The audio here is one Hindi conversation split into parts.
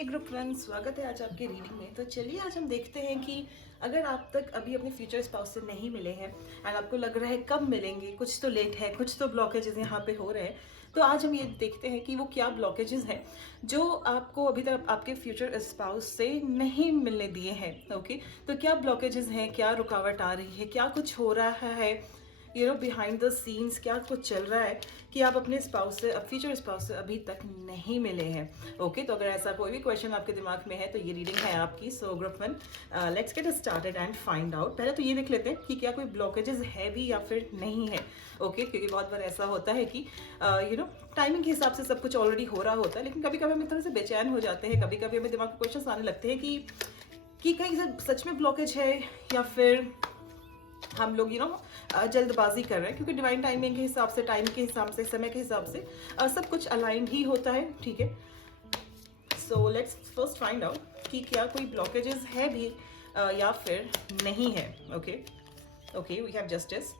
ग्रुप वन स्वागत है आज आपके रीडिंग में। तो चलिए आज हम देखते हैं कि अगर आप तक अभी अपने फ्यूचर स्पाउस से नहीं मिले हैं एंड आपको लग रहा है कब मिलेंगे, कुछ तो लेट है, कुछ तो ब्लॉकेजेस यहाँ पे हो रहे हैं। तो आज हम ये देखते हैं कि वो क्या ब्लॉकेजेस हैं जो आपको अभी तक आपके फ्यूचर स्पाउस से नहीं मिलने दिए हैं। ओके, तो क्या ब्लॉकेजेस हैं, क्या रुकावट आ रही है, क्या कुछ हो रहा है बिहाइंड द सीन्स, क्या कुछ चल रहा है कि आप अपने स्पाउस से, अब फ्यूचर स्पाउस से अभी तक नहीं मिले हैं। ओके, तो अगर ऐसा कोई भी क्वेश्चन आपके दिमाग में है तो ये रीडिंग है आपकी। सो group one, let's get started and find out. पहले तो ये देख लेते हैं कि क्या कोई ब्लॉकेजेस है भी या फिर नहीं है। ओके, क्योंकि बहुत बार ऐसा होता है कि टाइमिंग के हिसाब से सब कुछ ऑलरेडी हो रहा होता है, लेकिन कभी कभी हम एक तरह से बेचैन हो जाते हैं, कभी कभी हमें दिमाग में क्वेश्चन आने लगते हैं कि कहीं सच में ब्लॉकेज है या फिर हम लोग जल्दबाजी कर रहे हैं, क्योंकि डिवाइन टाइमिंग के हिसाब से, टाइम के हिसाब से, समय के हिसाब से सब कुछ अलाइंड ही होता है। ठीक है, so let's first find out कि क्या कोई ब्लॉकेजेस है भी या फिर नहीं है। Okay okay, we have justice.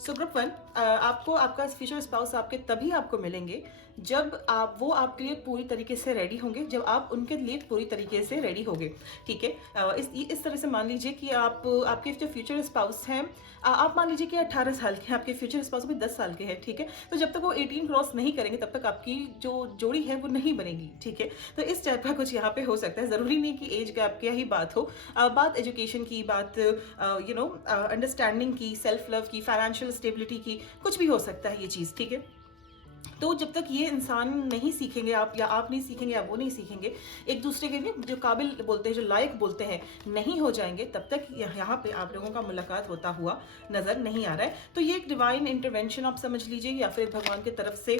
So group one, आपको आपका फ्यूचर स्पाउस आपके तभी आपको मिलेंगे जब वो आपके लिए पूरी तरीके से रेडी होंगे, जब आप उनके लिए पूरी तरीके से रेडी होंगे। ठीक है, इस तरह से मान लीजिए कि आपके जो फ्यूचर स्पाउस हैं, आप मान लीजिए कि 18 साल के हैं, आपके फ्यूचर स्पाउस भी 10 साल के हैं। ठीक है, तो जब तक वो 18 क्रॉस नहीं करेंगे तब तक आपकी जो जोड़ी है वो नहीं बनेगी। ठीक है, तो इस टाइप का कुछ यहाँ पे हो सकता है। ज़रूरी नहीं कि एज गैप की ही बात हो, बात एजुकेशन की, बात अंडरस्टैंडिंग की, सेल्फ लव की, फाइनेंशियल स्टेबिलिटी की, कुछ भी हो सकता है ये चीज़। ठीक है, तो जब तक ये इंसान नहीं सीखेंगे, आप नहीं सीखेंगे या वो नहीं सीखेंगे, एक दूसरे के लिए जो काबिल बोलते हैं, जो लायक बोलते हैं, नहीं हो जाएंगे, तब तक यहाँ पे आप लोगों का मुलाकात होता हुआ नजर नहीं आ रहा है। तो ये एक डिवाइन इंटरवेंशन आप समझ लीजिए, या फिर भगवान की तरफ से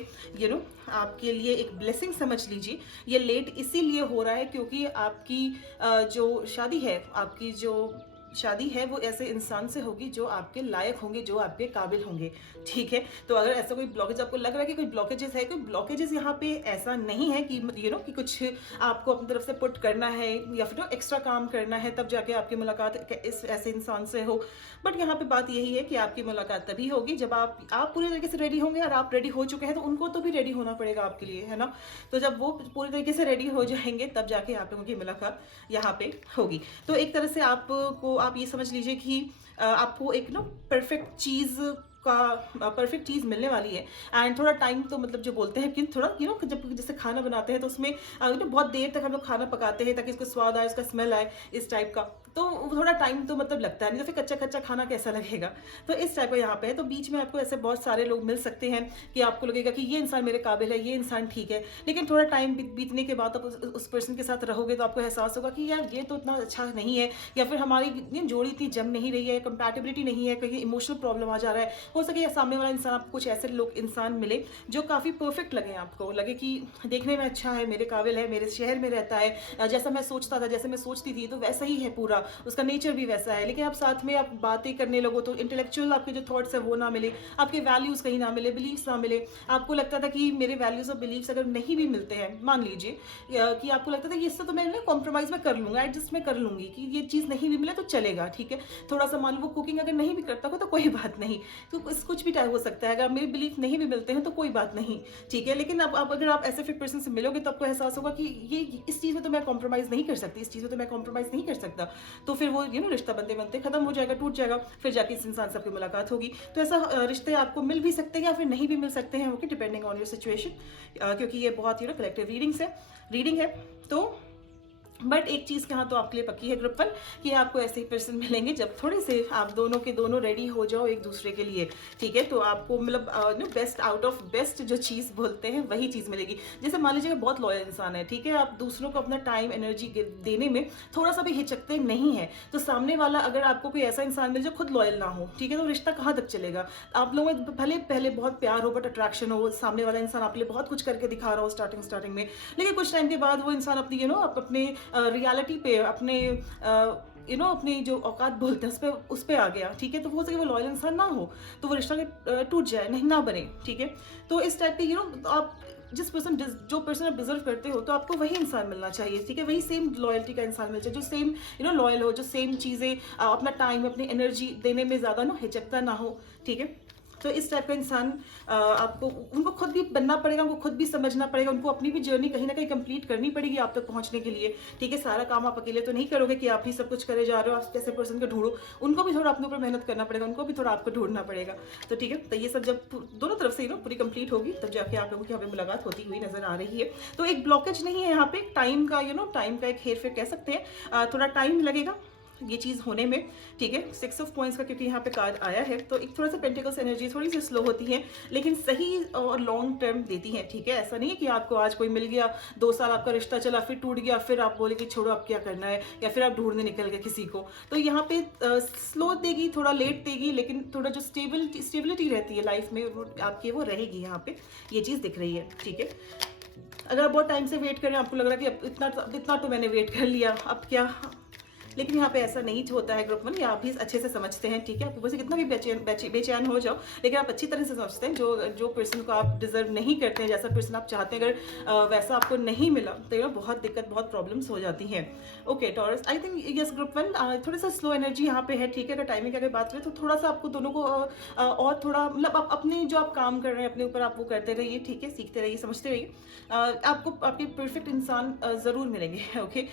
आपके लिए एक ब्लेसिंग समझ लीजिए। ये लेट इसीलिए हो रहा है क्योंकि आपकी जो शादी है, आपकी जो शादी है वो ऐसे इंसान से होगी जो आपके लायक होंगे, जो आपके काबिल होंगे। ठीक है, तो अगर ऐसा कोई ब्लॉकेज आपको लग रहा है कि कोई ब्लॉकेजेस है, कोई ब्लॉकेजेस यहाँ पे ऐसा नहीं है कि कि कुछ आपको अपनी तरफ से पुट करना है या फिर एक्स्ट्रा काम करना है तब जाके आपकी मुलाकात इस ऐसे इंसान से हो। बट यहाँ पे बात यही है कि आपकी मुलाकात तभी होगी जब आप पूरी तरीके से रेडी होंगे, और आप रेडी हो चुके हैं तो उनको तो भी रेडी होना पड़ेगा आपके लिए, है ना। तो जब वो पूरी तरीके से रेडी हो जाएंगे तब जाके आप लोगों की मुलाकात यहाँ पे होगी। तो एक तरह से आप ये समझ लीजिए कि आपको एक परफेक्ट चीज़ मिलने वाली है। एंड थोड़ा टाइम तो मतलब जो बोलते हैं कि थोड़ा जब जैसे खाना बनाते हैं तो उसमें बहुत देर तक हम लोग खाना पकाते हैं ताकि उसका स्वाद आए, उसका स्मेल आए, इस टाइप का। तो थोड़ा टाइम तो मतलब लगता है, नहीं तो फिर कच्चा कच्चा खाना कैसा लगेगा। तो इस टाइप का यहाँ पे है। तो बीच में आपको ऐसे बहुत सारे लोग मिल सकते हैं कि आपको लगेगा कि ये इंसान मेरे काबिल है, ये इंसान ठीक है, लेकिन थोड़ा टाइम बीतने के बाद आप उस पर्सन के साथ रहोगे तो आपको एहसास होगा कि यार ये तो इतना अच्छा नहीं है, या फिर हमारी जोड़ी इतनी जम नहीं रही है, कंपैटिबिलिटी नहीं है, कहीं इमोशनल प्रॉब्लम आ जा रहा है। हो सके या सामने वाला इंसान, आपको कुछ ऐसे लोग इंसान मिले जो काफ़ी परफेक्ट लगे, आपको लगे कि देखने में अच्छा है, मेरे काबिल है, मेरे शहर में रहता है, जैसा मैं सोचता था, जैसे मैं सोचती थी तो वैसा ही है पूरा, उसका नेचर भी वैसा है। लेकिन आप साथ में आप बातें करने लगो तो इंटेलेक्चुअल आपके जो थॉट्स है वो ना मिले, आपके वैल्यूज़ कहीं ना मिले, बिलीव्स ना मिले। आपको लगता था कि मेरे वैल्यूज़ और बिलीव्स अगर नहीं भी मिलते हैं, मान लीजिए कि आपको लगता था कि इससे तो मैं कॉम्प्रोमाइज़ में कर लूँगा, एडजस्ट में कर लूँगी, कि ये चीज़ नहीं भी मिले तो चलेगा। ठीक है, थोड़ा सा मान लो वो कुकिंग अगर नहीं भी करता हो तो कोई बात नहीं, तो कुछ भी टाइम हो सकता है। अगर मेरे बिलीफ नहीं भी मिलते हैं तो कोई बात नहीं। ठीक है, लेकिन अब अगर आप ऐसे फिर पर्सन से मिलोगे तो आपको एहसास होगा कि ये इस चीज़ में तो मैं कॉम्प्रोमाइज़ नहीं कर सकती, इस चीज़ में तो मैं कॉम्प्रोमाइज़ नहीं कर सकता। तो फिर वो रिश्ता बनते बनते खत्म हो जाएगा, टूट जाएगा, फिर जाके इस इंसान से आपकी मुलाकात होगी। तो ऐसा रिश्ते आपको मिल भी सकते हैं या फिर नहीं भी मिल सकते हैं। Okay, depending on your situation, क्योंकि ये बहुत कलेक्टिव रीडिंग है। तो बट एक चीज़ यहाँ तो आपके लिए पक्की है ग्रुप वन, कि आपको ऐसे ही पर्सन मिलेंगे जब थोड़े से आप दोनों के दोनों रेडी हो जाओ एक दूसरे के लिए। ठीक है, तो आपको मतलब बेस्ट आउट ऑफ बेस्ट जो चीज़ बोलते हैं वही चीज़ मिलेगी। जैसे मान लीजिए बहुत लॉयल इंसान है, ठीक है, आप दूसरों को अपना टाइम एनर्जी देने में थोड़ा सा भी हिचकते नहीं है, तो सामने वाला अगर आपको कोई ऐसा इंसान मिले जो खुद लॉयल ना हो, ठीक है, तो रिश्ता कहाँ तक चलेगा। आप लोगों में भले पहले बहुत प्यार हो, बट अट्रैक्शन हो, सामने वाला इंसान आपके लिए बहुत कुछ करके दिखा रहा हो स्टार्टिंग में, लेकिन कुछ टाइम के बाद वो इंसान अपनी अपने रियलिटी पे, अपने अपनी जो औकात बोलते हैं उस पे आ गया। ठीक है, तो हो सके वो लॉयल इंसान ना हो, तो वो रिश्ता टूट जाए, नहीं ना बने। ठीक है, तो इस टाइप के आप जो पर्सन आप डिजर्व करते हो तो आपको वही इंसान मिलना चाहिए। ठीक है, वही सेम लॉयल्टी का इंसान मिल जाए, जो सेम लॉयल हो, जो सेम चीज़ें अपना टाइम, अपनी एनर्जी देने में ज़्यादा हिचकता ना हो। ठीक है, तो इस टाइप का इंसान आपको, उनको खुद भी बनना पड़ेगा, उनको खुद भी समझना पड़ेगा, उनको अपनी भी जर्नी कहीं ना कहीं कंप्लीट करनी पड़ेगी आप तक पहुंचने के लिए, ठीक है। सारा काम आप अकेले तो नहीं करोगे कि आप ही सब कुछ करे जा रहे हो, आप कैसे पर्सन को ढूंढो, उनको भी थोड़ा अपने ऊपर मेहनत करना पड़ेगा, उनको भी थोड़ा आपको ढूंढना पड़ेगा। तो ठीक है, तो ये सब जब दोनों तरफ से पूरी कंप्लीट होगी तब जाके आप लोगों की यहाँ पे मुलाकात होती हुई नजर आ रही है। तो एक ब्लॉकेज नहीं है यहाँ पे, टाइम का टाइम का एक हेर फेर कह सकते हैं, थोड़ा टाइम लगेगा ये चीज़ होने में, ठीक है। 6 ऑफ पॉइंट्स का क्योंकि यहाँ पे कार्ड आया है, तो एक थोड़ा सा पेंटिकल्स एनर्जी थोड़ी सी स्लो होती है, लेकिन सही और लॉन्ग टर्म देती है, ठीक है। ऐसा नहीं है कि आपको आज कोई मिल गया, 2 साल आपका रिश्ता चला, फिर टूट गया, फिर आप बोले कि छोड़ो अब क्या करना है, या फिर आप ढूंढने निकल गए किसी को। तो यहाँ पे स्लो देगी, थोड़ा लेट देगी, लेकिन थोड़ा जो स्टेबिलिटी रहती है लाइफ में वो आपकी वो रहेगी, यहाँ पे ये चीज़ दिख रही है, ठीक है। अगर आप बहुत टाइम से वेट कर रहे हैं, आपको लग रहा है कि अब इतना तो मैंने वेट कर लिया, अब क्या, लेकिन यहाँ पे ऐसा नहीं होता है ग्रुप 1, या आप भी अच्छे से समझते हैं, ठीक है। आप वैसे कितना भी बेचैन हो जाओ, लेकिन आप अच्छी तरह से समझते हैं जो पर्सन को आप डिजर्व नहीं करते हैं, जैसा पर्सन आप चाहते हैं, अगर वैसा आपको नहीं मिला तो ये बहुत दिक्कत, बहुत प्रॉब्लम्स हो जाती हैं। Okay taurus, I think yes group 1 थोड़ा सा स्लो एनर्जी यहाँ पे है, ठीक है। अगर टाइमिंग की अगर बात करें तो थोड़ा सा आपको दोनों को और थोड़ा मतलब आप अपने जो आप काम कर रहे हैं अपने ऊपर आप वो करते रहिए, ठीक है, सीखते रहिए, समझते रहिए। आपको आपके परफेक्ट इंसान ज़रूर मिलेंगे, ओके।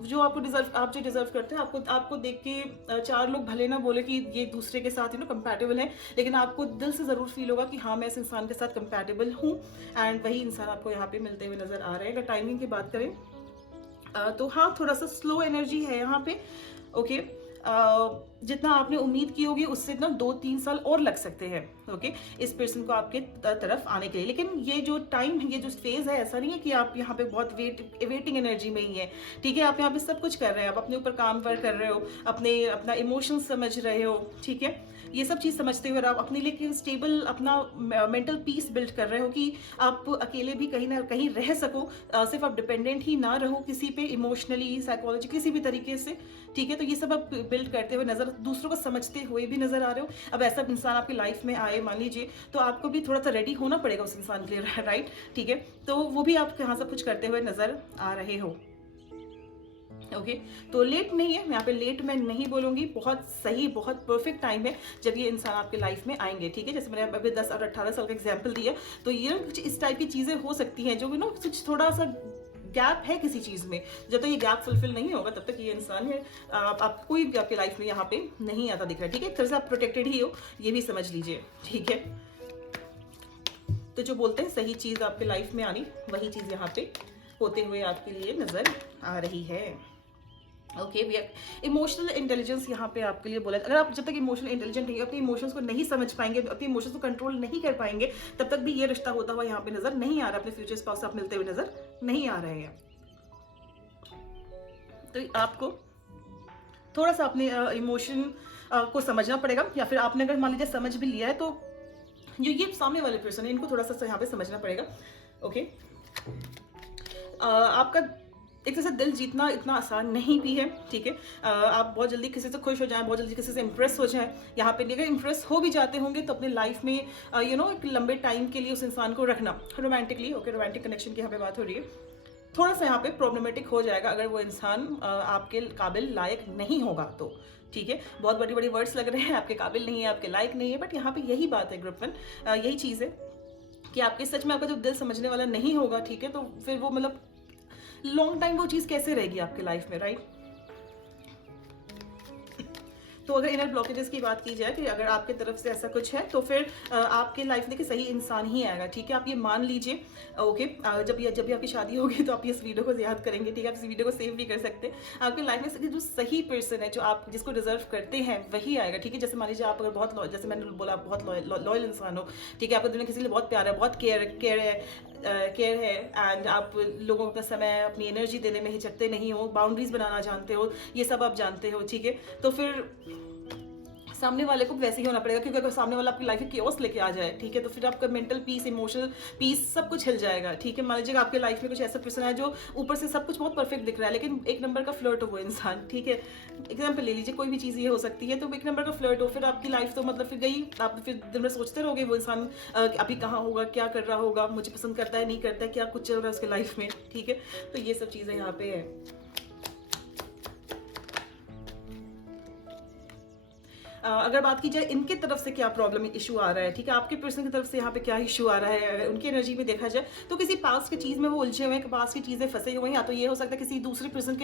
जो आपको आप जो डिजर्व करते हैं, आपको देख के 4 लोग भले ना बोले कि ये दूसरे के साथ कंपैटिबल है, लेकिन आपको दिल से ज़रूर फील होगा कि हाँ मैं इस इंसान के साथ कंपैटिबल हूँ, एंड वही इंसान आपको यहाँ पे मिलते हुए नजर आ रहे हैं। अगर टाइमिंग की बात करें तो हाँ थोड़ा सा स्लो एनर्जी है यहाँ पे, ओके। जितना आपने उम्मीद की होगी उससे ना 2-3 साल और लग सकते हैं, ओके, इस पर्सन को आपके तरफ आने के लिए। लेकिन ये जो टाइम है, ये जो फेज है, ऐसा नहीं है कि आप यहाँ पे बहुत वेटिंग एनर्जी में ही है, ठीक है। आप यहाँ पे सब कुछ कर रहे हैं, आप अपने ऊपर काम कर रहे हो, अपना इमोशंस समझ रहे हो, ठीक है। ये सब चीज़ समझते हुए आप अपने लिए स्टेबल अपना मेंटल पीस बिल्ड कर रहे हो कि आप अकेले भी कहीं ना कहीं रह सको, सिर्फ आप डिपेंडेंट ही ना रहो किसी पे, इमोशनली, साइकोलॉजी, किसी भी तरीके से, ठीक है। तो ये सब आप बिल्ड करते हुए नजर, दूसरों को समझते हुए भी नजर आ रहे हो। अब ऐसा इंसान आपकी लाइफ में आए मान लीजिए, तो आपको भी थोड़ा सा रेडी होना पड़ेगा उस इंसान के लिए, राइट, ठीक है। तो वो भी आप यहाँ सब कुछ करते हुए नजर आ रहे हो, ओके। तो लेट नहीं है, यहाँ पे लेट मैं नहीं बोलूंगी, बहुत सही, बहुत परफेक्ट टाइम है जब ये इंसान आपके लाइफ में आएंगे, ठीक है। जैसे मैंने अभी 10 और 18 साल का एग्जाम्पल दिया, तो ये कुछ इस टाइप की चीजें हो सकती हैं जो कुछ थोड़ा सा गैप है किसी चीज में, जब तक ये गैप फुलफिल नहीं होगा तब तक ये इंसान है आप कोई भी आपके लाइफ में यहाँ पे नहीं आता दिख रहा है, ठीक है। एक तरह से आप प्रोटेक्टेड ही हो, ये भी समझ लीजिए, ठीक है। तो जो बोलते हैं सही चीज आपके लाइफ में आनी, वही चीज यहाँ पे होते हुए आपके लिए नजर आ रही है, ओके। इमोशनल इंटेलिजेंस यहाँ पे आपके लिए बोला, अगर आप जब तक इमोशनल इंटेलिजेंट नहीं, अपने इमोशंस को नहीं समझ पाएंगे, अपने इमोशंस को कंट्रोल नहीं कर पाएंगे, तब तक भी ये रिश्ता होता हुआ यहाँ पे नजर नहीं आ रहा, अपने फ्यूचर स्पाउस से आप मिलते हुए नजर नहीं आ रहे हैं। तो आपको थोड़ा सा अपने इमोशन को समझना पड़ेगा, या फिर आपने अगर मान लीजिए समझ भी लिया है तो जो ये सामने वाले पर्सन है इनको थोड़ा सा यहाँ पे समझना पड़ेगा, ओके। आपका एक तरह से दिल जीतना इतना आसान नहीं भी है, ठीक है। आप बहुत जल्दी किसी से खुश हो जाएं, बहुत जल्दी किसी से इंप्रेस हो जाएं, यहाँ पे अगर इंप्रेस हो भी जाते होंगे तो अपने लाइफ में एक लंबे टाइम के लिए उस इंसान को रखना रोमांटिकली, ओके, रोमांटिक कनेक्शन की यहाँ पे बात हो रही है, थोड़ा सा यहाँ पे प्रॉब्लमेटिक हो जाएगा अगर वो इंसान आपके काबिल लायक नहीं होगा तो, ठीक है। बहुत बड़ी बड़ी वर्ड्स लग रहे हैं, आपके काबिल नहीं है, आपके लायक नहीं है, बट यहाँ पे यही बात है ग्रुप 1, यही चीज़ है कि आपके सच में आपका जो दिल समझने वाला नहीं होगा, ठीक है, तो फिर वो मतलब लॉन्ग टाइम वो चीज़ कैसे रहेगी आपके लाइफ में, राइट। तो अगर इनर ब्लॉकेजेस की बात की जाए कि अगर आपके तरफ से ऐसा कुछ है तो फिर आपके लाइफ में कि सही इंसान ही आएगा, ठीक है। आप ये मान लीजिए, ओके। जब भी आपकी शादी होगी तो आप इस वीडियो को याद करेंगे, ठीक है, आप इस वीडियो को सेव भी कर सकते हैं। आपके लाइफ में जो सही पर्सन है, जो आप जिसको डिजर्व करते हैं, वही आएगा, ठीक है। जैसे मान लीजिए आप अगर बहुत, जैसे मैंने बोला, आप बहुत लॉयल इंसान हो, ठीक है, आपको दुनिया किसी लिए बहुत प्यार है, बहुत केयर है, एंड आप लोगों का समय, अपनी एनर्जी देने में हिचकते नहीं हो, बाउंड्रीज बनाना जानते हो, ये सब आप जानते हो, ठीक है। तो फिर सामने वाले को वैसे ही होना पड़ेगा, क्योंकि अगर सामने वाला आपकी लाइफ में केओस लेके आ जाए, ठीक है, तो फिर आपका मेंटल पीस, इमोशनल पीस सब कुछ हिल जाएगा, ठीक है। मान लीजिए आपके लाइफ में कुछ ऐसा पर्सन है जो ऊपर से सब कुछ बहुत परफेक्ट दिख रहा है, लेकिन एक नंबर का फ्लर्ट हो वो इंसान, ठीक है। एग्जाम्पल ले लीजिए, कोई भी चीज़ ये हो सकती है, तो एक नंबर का फ्लर्ट हो, फिर आपकी लाइफ तो मतलब फिर गई, आप फिर दिन में सोचते रहोगे वो इंसान अभी कहाँ होगा, क्या कर रहा होगा, मुझे पसंद करता है, नहीं करता है, क्या कुछ चल रहा है उसके लाइफ में, ठीक है। तो ये सब चीज़ें यहाँ पे है। अगर बात की जाए इनके तरफ से क्या प्रॉब्लम इशू आ रहा है, ठीक है, आपके पर्सन की तरफ से यहाँ पे क्या इशू आ रहा है, अगर उनकी एनर्जी में देखा जाए तो किसी पास की चीज़ में वो उलझे हुए हैं, पास की चीज़ें फंसे हुए हैं, या तो ये हो सकता है किसी दूसरे पर्सन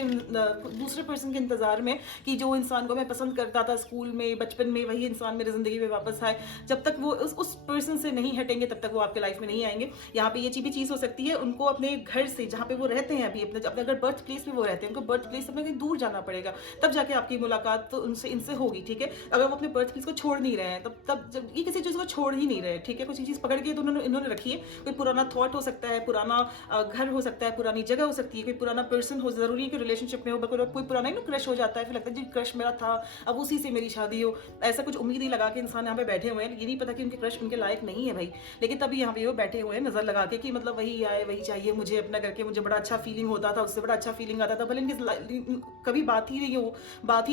के इंतजार में कि जो इंसान को मैं पसंद करता था स्कूल में बचपन में, वही इंसान मेरी ज़िंदगी में वापस आए। जब तक वो उस पर्सन से नहीं हटेंगे तब तक वो आपके लाइफ में नहीं आएंगे। यहाँ पे ये भी चीज़ हो सकती है, उनको अपने घर से जहाँ पे वो रहते हैं अभी, अपने अगर बर्थ प्लेस में वो रहते हैं, उनको बर्थ प्लेस से कहीं दूर जाना पड़ेगा, तब जाके आपकी मुलाकात तो उनसे इनसे होगी, ठीक है। अगर वो अपने बर्थ प्लेस को छोड़ नहीं रहे हैं, तब जब ये किसी चीज़ को छोड़ ही नहीं रहे, ठीक है, कुछ चीज़ पकड़ के तो इन्होंने रखी है। कोई पुराना थॉट हो सकता है, पुराना घर हो सकता है, पुरानी जगह हो सकती है, कोई पुराना पर्सन हो, जरूरी है कि रिलेशनशिप में हो, कोई पुराना ही ना क्रश हो जाता है, फिर लगता है जी क्रश मेरा था, अब उसी से मेरी शादी हो, ऐसा कुछ उम्मीद ही लगा के इंसान यहाँ पे बैठे हुए हैं। ये नहीं पता कि उनके क्रश उनके लायक नहीं है भाई, लेकिन तभी यहाँ पे वो बैठे हुए हैं नजर लगा के कि मतलब वही आए, वही चाहिए मुझे अपना करके, मुझे बड़ा अच्छा फीलिंग होता था, उससे बड़ा अच्छा फीलिंग आता था, भले इनकी कभी बात ही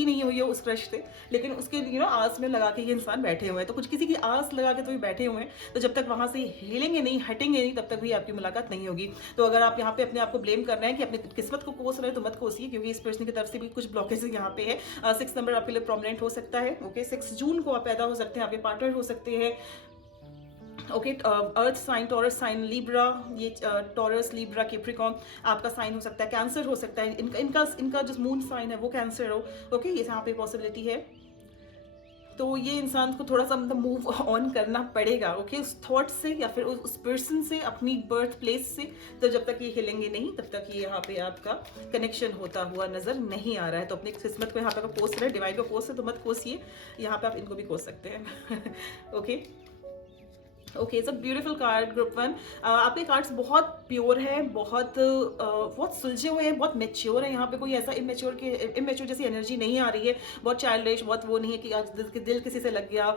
नहीं हुई हो उस क्रश से, लेकिन उसके आस में लगा के ये इंसान बैठे हुए हैं। तो कुछ किसी की आस लगा के तो भी बैठे हुए हैं, तो जब तक वहां से हिलेंगे नहीं, हटेंगे नहीं, तब तक भी आपकी मुलाकात नहीं होगी। तो अगर आप यहाँ पे अपने आप को ब्लेम कर रहे हैं कि अपनी किस्मत को कोस रहे हैं, तो मत कोसिए, क्योंकि इस पर्सन की तरफ से भी कुछ ब्लॉकेज यहाँ पे है। 6 नंबर आपके लिए प्रोमिनेंट हो सकता है। ओके, 6 जून को आप पैदा हो सकते हैं, आपके पार्टनर हो सकते हैं। Okay, earth sign, taurus sign, libra, ये टॉरस, लिब्रा, कैप्रिकॉर्न आपका साइन हो सकता है। कैंसर हो सकता है, इनका जो मून साइन है वो कैंसर हो। ओके, ये यहाँ पे पॉसिबिलिटी है। तो ये इंसान को थोड़ा सा मतलब मूव ऑन करना पड़ेगा, ओके, उस थॉट से या फिर उस पर्सन से, अपनी बर्थ प्लेस से। तो जब तक ये हिलेंगे नहीं तब तक ये यहाँ पे आपका कनेक्शन होता हुआ नजर नहीं आ रहा है। तो अपनी किस्मत को यहाँ पे कोस रहे, डिवाइन को कोस है तो मत कोसिए, यहाँ पे आप इनको भी कोस सकते हैं। Okay okay, it's a beautiful card group 1। आपके कार्ड्स बहुत प्योर है, बहुत सुलझे हुए हैं, बहुत मेच्योर है। यहाँ पे कोई ऐसा इमेच्योर जैसी एनर्जी नहीं आ रही है, बहुत चाइल्डिश, बहुत वो नहीं है कि आज दिल किसी से लग गया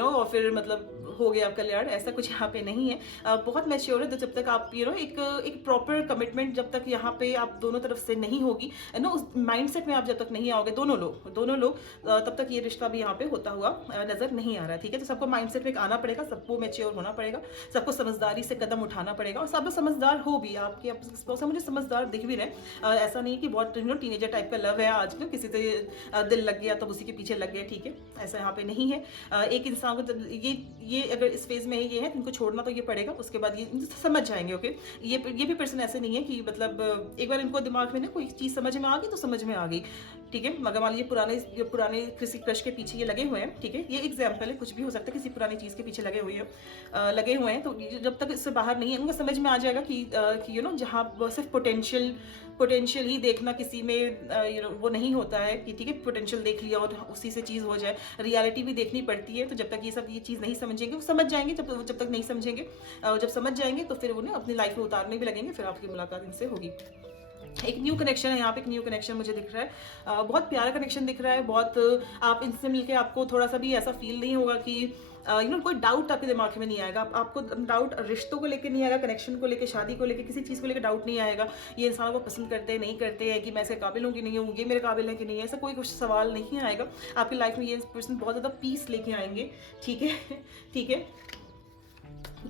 और फिर मतलब हो गया कल्याण, ऐसा कुछ यहाँ पे नहीं है। बहुत मेच्योर है। तो जब तक आप एक प्रॉपर कमिटमेंट जब तक यहाँ पे आप दोनों तरफ से नहीं होगी उस माइंडसेट में आप जब तक नहीं आओगे दोनों लोग तब तक ये रिश्ता भी यहाँ पे होता हुआ नजर नहीं आ रहा है, ठीक है। तो सबको माइंडसेट में आना पड़ेगा, सबको मेच्योर होना पड़ेगा, सबको समझदारी से कदम उठाना पड़ेगा, और सब लोग समझदार हो भी। आपके स्पाउस मुझे समझदार दिख भी रहे, ऐसा नहीं कि बहुत टीनेजर टाइप का लव है आज, किसी से दिल लग गया तो उसी के पीछे लग गया, ठीक है, ऐसा यहाँ पे नहीं है। एक इंसान को ये अगर इस फेज में ये है तो इनको छोड़ना तो ये पड़ेगा, उसके बाद ये समझ जाएंगे। ओके, ये भी पर्सन ऐसे नहीं है कि मतलब एक बार इनको दिमाग में ना कोई चीज समझ में आ गई तो समझ में आ गई, ठीक है। मगर मान लीजिए पुराने किसी क्रश के पीछे ये लगे हुए हैं, ठीक है, ये एग्जाम्पल है, कुछ भी हो सकता है, किसी पुरानी चीज के पीछे लगे हुए हैं। तो जब तक इससे बाहर नहीं है उनको समझ में आ जाएगा कि जहाँ सिर्फ पोटेंशियल ही देखना किसी में वो नहीं होता है कि ठीक है पोटेंशियल देख लिया और उसी से चीज़ हो जाए, रियलिटी भी देखनी पड़ती है। तो जब तक ये चीज़ नहीं समझेंगे, वो समझ जाएंगे, जब तक नहीं समझेंगे, जब समझ जाएंगे तो फिर वो अपनी लाइफ में उतारने भी लगेंगे, फिर आपकी मुलाकात इनसे होगी। एक न्यू कनेक्शन है यहाँ पे, एक न्यू कनेक्शन मुझे दिख रहा है, बहुत प्यारा कनेक्शन दिख रहा है। बहुत आप इनसे मिलके आपको थोड़ा सा भी ऐसा फील नहीं होगा कि कोई डाउट आपके दिमाग में नहीं आएगा। आपको डाउट रिश्तों को लेकर नहीं आएगा, कनेक्शन को लेकर, शादी को लेकर, किसी चीज़ को लेकर डाउट नहीं आएगा। ये इंसान को पसंद करते हैं नहीं करते हैं, कि मैं ऐसे काबिल हूँ कि नहीं हूँ, ये मेरे काबिल है कि नहीं है, ऐसा कोई कुछ सवाल नहीं आएगा। आपकी लाइफ में ये पर्सन बहुत ज़्यादा पीस लेके आएंगे, ठीक है, ठीक है।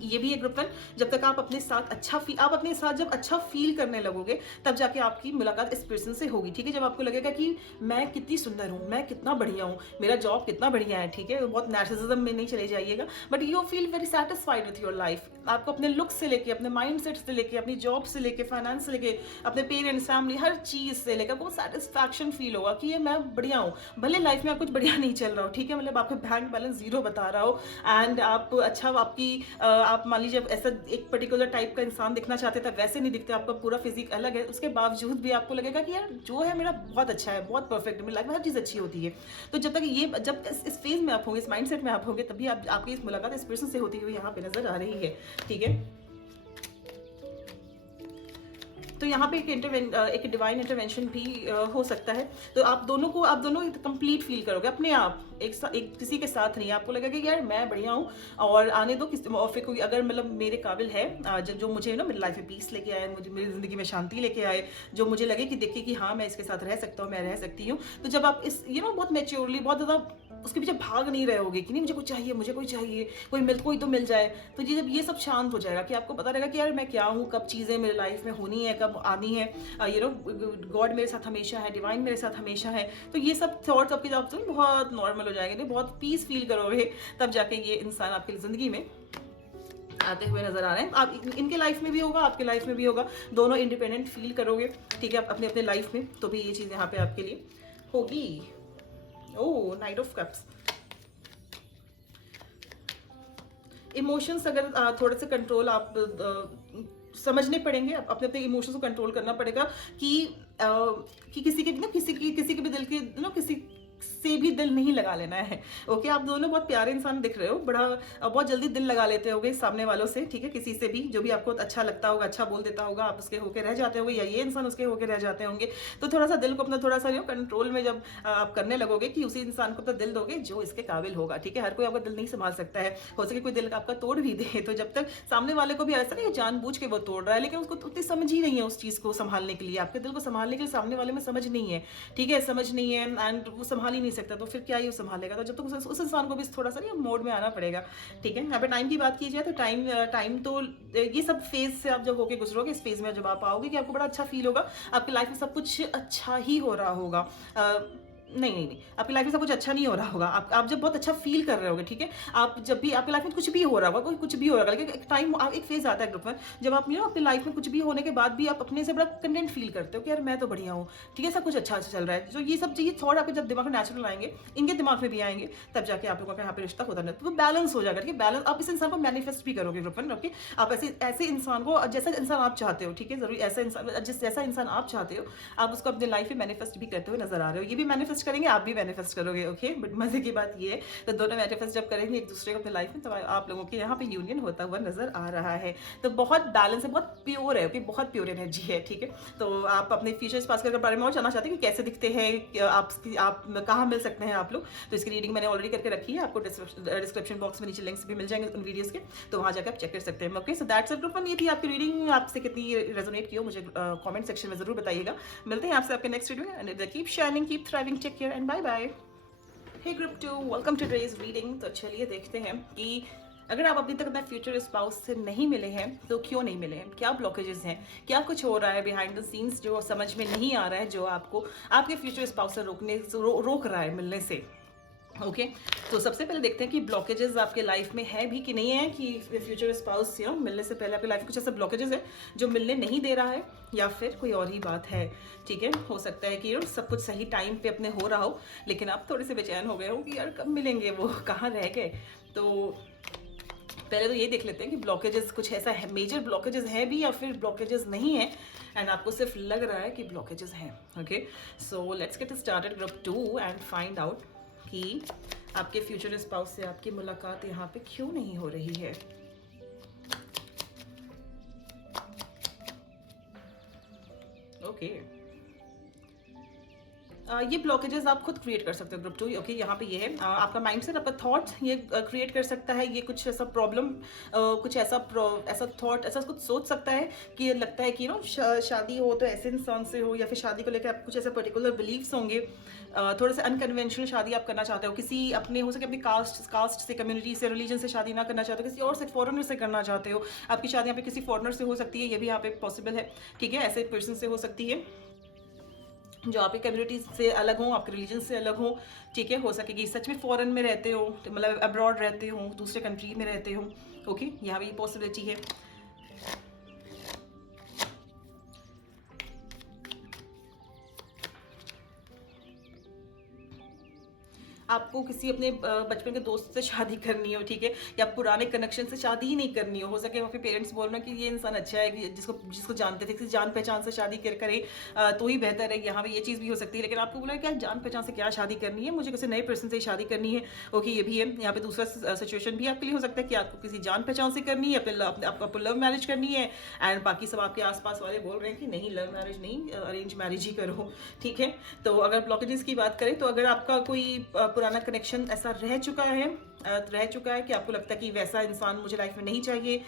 ये भी एक ग्रुप 1, जब तक आप अपने साथ जब अच्छा फील करने लगोगे तब जाके आपकी मुलाकात इस पर्सन से होगी, ठीक है। जब आपको लगेगा कि मैं कितनी सुंदर हूँ, मैं कितना बढ़िया हूँ, मेरा जॉब कितना बढ़िया है, ठीक है, बहुत नार्सिसिज्म में नहीं चले जाइएगा, but you feel very satisfied with your life. आपको अपने लुक से लेके, अपने माइंडसेट से लेके, अपनी जॉब से लेके, फाइनेंस से लेके, अपने पेरेंट्स, फैमिली, हर चीज़ से लेकर बहुत सेटिस्फैक्शन फील होगा कि ये मैं बढ़िया हूँ। भले लाइफ में आप कुछ बढ़िया नहीं चल रहा हो, ठीक है, मतलब आपका बैंक बैलेंस 0 बता रहा हो, एंड आप आप मान लीजिए ऐसा एक पर्टिकुलर टाइप का इंसान दिखना चाहते थे, वैसे नहीं दिखते, आपका पूरा फिजिक अलग है, उसके बावजूद भी आपको लगेगा कि यार जो है मेरा बहुत अच्छा है, बहुत परफेक्ट है, मेरी लाइफ में हर चीज़ अच्छी होती है। तो जब तक जब इस फेज में आप होंगे, इस माइंडसेट में आप होंगे, तभी आपकी इस मुलाकात इस पर्सन से होती हुई यहाँ पे नजर आ रही है, ठीक है। तो यहाँ पे एक डिवाइन इंटरवेंशन भी हो सकता है। तो आप दोनों कंप्लीट फील करोगे अपने आप, एक किसी के साथ नहीं। आपको लगेगा कि यार मैं बढ़िया हूँ और आने दो और फिर कोई अगर मतलब मेरे काबिल है, जो मुझे मेरी लाइफ में पीस लेके आए, मुझे मेरी जिंदगी में शांति लेके आए, जो मुझे लगे कि देखिए कि हाँ मैं इसके साथ रह सकता हूँ, मैं रह सकती हूँ। तो जब आप इस बहुत मेच्योरली, बहुत ज़्यादा उसके पीछे भाग नहीं रहे होगे कि नहीं मुझे कुछ चाहिए, मुझे कोई चाहिए, कोई तो मिल जाए। तो ये जब ये सब शांत हो जाएगा कि आपको पता रहेगा कि यार मैं क्या हूँ, कब चीज़ें मेरे लाइफ में होनी है, कब आनी है, गॉड मेरे साथ हमेशा है, डिवाइन मेरे साथ हमेशा है। तो ये सब थॉट्स आपके जब तो बहुत नॉर्मल हो जाएंगे, बहुत पीस फील करोगे, तब जाके ये इंसान आपकी ज़िंदगी में आते हुए नजर आ रहे हैं। आप इनके लाइफ में भी होगा, आपके लाइफ में भी होगा, दोनों इंडिपेंडेंट फील करोगे, ठीक है, आप अपने अपने लाइफ में। तो भी ये चीज़ यहाँ पे आपके लिए होगी। ओह, नाइट ऑफ कप्स। इमोशंस अगर थोड़े से कंट्रोल आप समझने पड़ेंगे, अपने अपने इमोशंस को कंट्रोल करना पड़ेगा कि किसी के भी दिल के किसी से भी दिल नहीं लगा लेना है। ओके, आप दोनों बहुत प्यारे इंसान दिख रहे हो, बहुत जल्दी दिल लगा लेते होगे सामने वालों से, ठीक है, किसी से भी जो भी आपको अच्छा लगता होगा, अच्छा बोल देता होगा, आप उसके होके रह जाते होंगे या ये इंसान उसके होके रह जाते होंगे। तो थोड़ा सा दिल को अपना थोड़ा सा कंट्रोल में जब आप करने लगोगे कि उसी इंसान को अपना दिल दोगे जो इसके काबिल होगा, ठीक है। हर कोई आपका दिल नहीं संभाल सकता है, हो सके कोई दिल आपका तोड़ भी दे, तो जब तक सामने वाले को भी ऐसा नहीं जानबूझ के वो तोड़ रहा है, लेकिन उसको उतनी समझ ही नहीं है उस चीज़ को संभालने के लिए, आपके दिल को संभालने के लिए सामने वाले में समझ नहीं है, ठीक है, समझ नहीं है, एंड वो संभाल ही नहीं सकता, तो फिर क्या ही संभालेगा। तो जब तक उस इंसान को भी थोड़ा सा मोड में आना पड़ेगा, ठीक है। यहाँ पे टाइम की बात की जाए तो टाइम तो ये सब फेज से आप जब होके गुजरोगे, इस फेज में जब आप आओगे कि आपको बड़ा अच्छा फील होगा, आपकी लाइफ में सब कुछ अच्छा ही हो रहा होगा। नहीं, आपकी लाइफ में सब कुछ अच्छा नहीं हो रहा होगा। आप जब बहुत अच्छा फील कर रहे होगे, ठीक है, आप जब भी आपकी लाइफ में कुछ भी हो रहा होगा, कुछ भी हो रहा होगा, लेकिन एक टाइम एक फेज आता है ग्रुप में, जब आप अपनी लाइफ में कुछ भी होने के बाद भी आप अपने से बड़ा कंटेंट फील करते हो कि यार मैं तो बढ़िया हूँ, ठीक है, सब कुछ अच्छा चल रहा है। जो ये सब चीज़ थॉट आपके जब दिमाग में नेचुरल आएंगे, इनके दिमाग में भी आएंगे, तब जाके आप लोगों का यहाँ पे रिश्ता होता नहीं, तो वो बैलेंस हो जाएगा, ठीक है। बैलेंस आप इस इंसान को मैनिफेस्ट भी करोगे ग्रुप में, ओके। आप ऐसे इंसान को, जैसा इंसान आप चाहते हो, ठीक है, जरूरी ऐसा इंसान, जैसा इंसान आप चाहते हो, आप उसको अपने लाइफ में मैनिफेस्ट भी करते हुए नजर आ रहे हो। ये भी मैनिफेस्ट करेंगे, आप भी मैनिफेस्ट करोगे, ओके। बट मजे की बात ये है, तो दोनों मैनिफेस्ट जब करेंगे एक दूसरे को अपने लाइफ में, तो आप लोगों के यहाँ पे यूनियन होता हुआ नजर आ रहा है। तो बहुत बैलेंस है, बहुत प्योर है, ओके, बहुत प्योर एनर्जी है, ठीक है। तो आप अपने फ्यूचर पास के बारे में और जानना चाहते हैं कि कैसे दिखते हैं, आप कहाँ मिल सकते हैं आप लोग, तो इसकी रीडिंग मैंने ऑलरेडी करके रखी है, आपको डिस्क्रिप्शन बॉक्स में नीचे लिंक्स भी मिल जाएंगे उन वीडियोस के, तो वहाँ जाकर आप चेक कर सकते हैं, okay. So that's it group one. ये थी आपकी रीडिंग, आपसे कितनी रेजोनेट की हो मुझे कमेंट सेक्शन में जरूर बताइएगा। मिलते हैं आपसे आपके नेक्स्ट वीडियो में, and keep shining, keep thriving, take care and bye bye. Hey group 2, welcome to today's reading. तो चलिए देखते हैं कि अगर आप अभी तक अपना फ्यूचर स्पाउस से नहीं मिले हैं तो क्यों नहीं मिले हैं, क्या ब्लॉकेजेस हैं, क्या कुछ हो रहा है बिहाइंड द सीन्स जो समझ में नहीं आ रहा है, जो आपको आपके फ्यूचर स्पाउस से रोक रहा है मिलने से, ओके। तो सबसे पहले देखते हैं कि ब्लॉकेजेस आपके लाइफ में है भी कि नहीं है, कि फ्यूचर स्पाउस मिलने से पहले आपकी लाइफ में कुछ ऐसा ब्लॉकेजेस है जो मिलने नहीं दे रहा है, या फिर कोई और ही बात है, ठीक है। हो सकता है कि सब कुछ सही टाइम पे अपने हो रहा हो, लेकिन आप थोड़े से बेचैन हो गए हो कि यार कब मिलेंगे, वो कहाँ रह गए। तो पहले तो ये देख लेते हैं कि ब्लॉकेजेस कुछ ऐसा है, मेजर ब्लॉकेजेस है भी या फिर ब्लॉकेजेस नहीं है, एंड आपको सिर्फ लग रहा है कि ब्लॉकेजेस हैं, okay. So let's get started group 2 and find out कि आपके फ्यूचर स्पाउस से आपकी मुलाकात यहाँ पे क्यों नहीं हो रही है। ओके, ये ब्लॉकेजेस आप खुद क्रिएट कर सकते हो ग्रुप 2, ओके। यहाँ पे ये है आपका माइंडसेट, आपका थॉट्स ये क्रिएट कर सकता है, ये कुछ ऐसा प्रॉब्लम, कुछ ऐसा थॉट, ऐसा कुछ सोच सकता है कि लगता है कि शादी हो तो ऐसे इंसान से हो, या फिर शादी को लेकर आप कुछ ऐसे पर्टिकुलर बिलीव्स होंगे, थोड़े से अनकन्वेंशनल शादी आप करना चाहते हो, किसी अपने हो सके अपनी कास्ट से, कम्युनिटी से, रिलीजन से शादी ना करना चाहते हो, किसी और से, फॉरेनर से करना चाहते हो, आपकी शादी यहाँ पे किसी फॉरेनर से हो सकती है, ये भी यहाँ पे पॉसिबल है, ठीक है, ऐसे पर्सन से हो सकती है जो आपकी कम्युनिटी से अलग हो, आपके रिलीजन से अलग हो, ठीक है। हो सकेगी सच में फॉरेन में रहते हो, मतलब अब्रॉड रहते हो, दूसरे कंट्री में रहते हो, ओके, यहाँ भी पॉसिबिलिटी है। आपको किसी अपने बचपन के दोस्त से शादी करनी हो, ठीक है, या पुराने कनेक्शन से शादी ही नहीं करनी हो सके आपके पेरेंट्स बोल रहे हैं कि ये इंसान अच्छा है, जिसको जानते थे, किसी जान पहचान से शादी करे तो ही बेहतर है। यहाँ पे ये चीज़ भी हो सकती है, लेकिन आपको बोला क्या जान पहचान से क्या शादी करनी है, मुझे किसी नए पर्सन से शादी करनी है, ओके, ये भी है। यहाँ पे दूसरा सिचुएशन भी आपके लिए हो सकता है कि आपको किसी जान पहचान से करनी है, आपको लव मैरिज करनी है, एंड बाकी सब आपके आसपास वाले बोल रहे हैं कि नहीं, लव मैरिज नहीं, अरेंज मैरिज ही करो, ठीक है। तो अगर ब्लॉकेजेस की बात करें, तो अगर आपका कोई पुराना कनेक्शन ऐसा रह चुका है कि आपको लगता है कि वैसा इंसान मुझे लाइफ में नहीं चाहिए,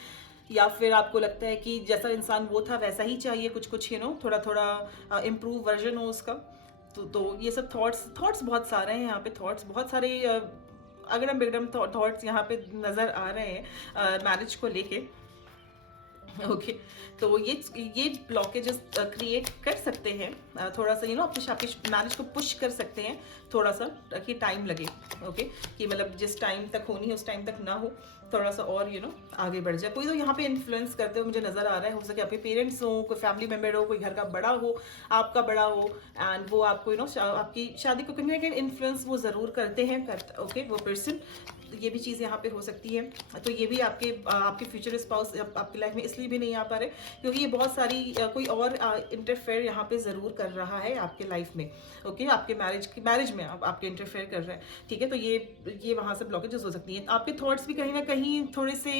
या फिर आपको लगता है कि जैसा इंसान वो था वैसा ही चाहिए, कुछ थोड़ा थोड़ा इम्प्रूव वर्जन हो उसका, तो ये सब थॉट्स बहुत सारे हैं यहाँ पे, थॉट्स बहुत सारे अगड़म बिगड़म थॉट्स यहाँ पे नज़र आ रहे हैं मैरिज को लेके। ओके तो ये ब्लॉकेजेस क्रिएट कर सकते हैं, थोड़ा सा आपके मैरिज को पुश कर सकते हैं थोड़ा सा, कि टाइम लगे। ओके कि मतलब जिस टाइम तक होनी है उस टाइम तक ना हो, थोड़ा सा और आगे बढ़ जाए। कोई तो यहाँ पे इन्फ्लुएंस करते हुए मुझे नजर आ रहा है, हो सके आपके पेरेंट्स हो, कोई फैमिली मेम्बर हो, कोई घर का बड़ा हो, आपका बड़ा हो, एंड वो आपको आपकी शादी को कहीं ना कहीं इन्फ्लुएंस वो ज़रूर करते हैं ओके वो पर्सन। ये भी चीज़ यहाँ पे हो सकती है। तो ये भी आपके फ्यूचर स्पाउस आपकी लाइफ में इसलिए भी नहीं आ पा रहे क्योंकि ये बहुत सारी कोई और इंटरफेयर यहाँ पे ज़रूर कर रहा है आपके लाइफ में। ओके आपके मैरिज में आपके इंटरफेयर कर रहा है, ठीक है। तो ये वहाँ से ब्लॉकेजेस हो सकती हैं। आपके थॉट्स भी कहीं ना कहीं थोड़े से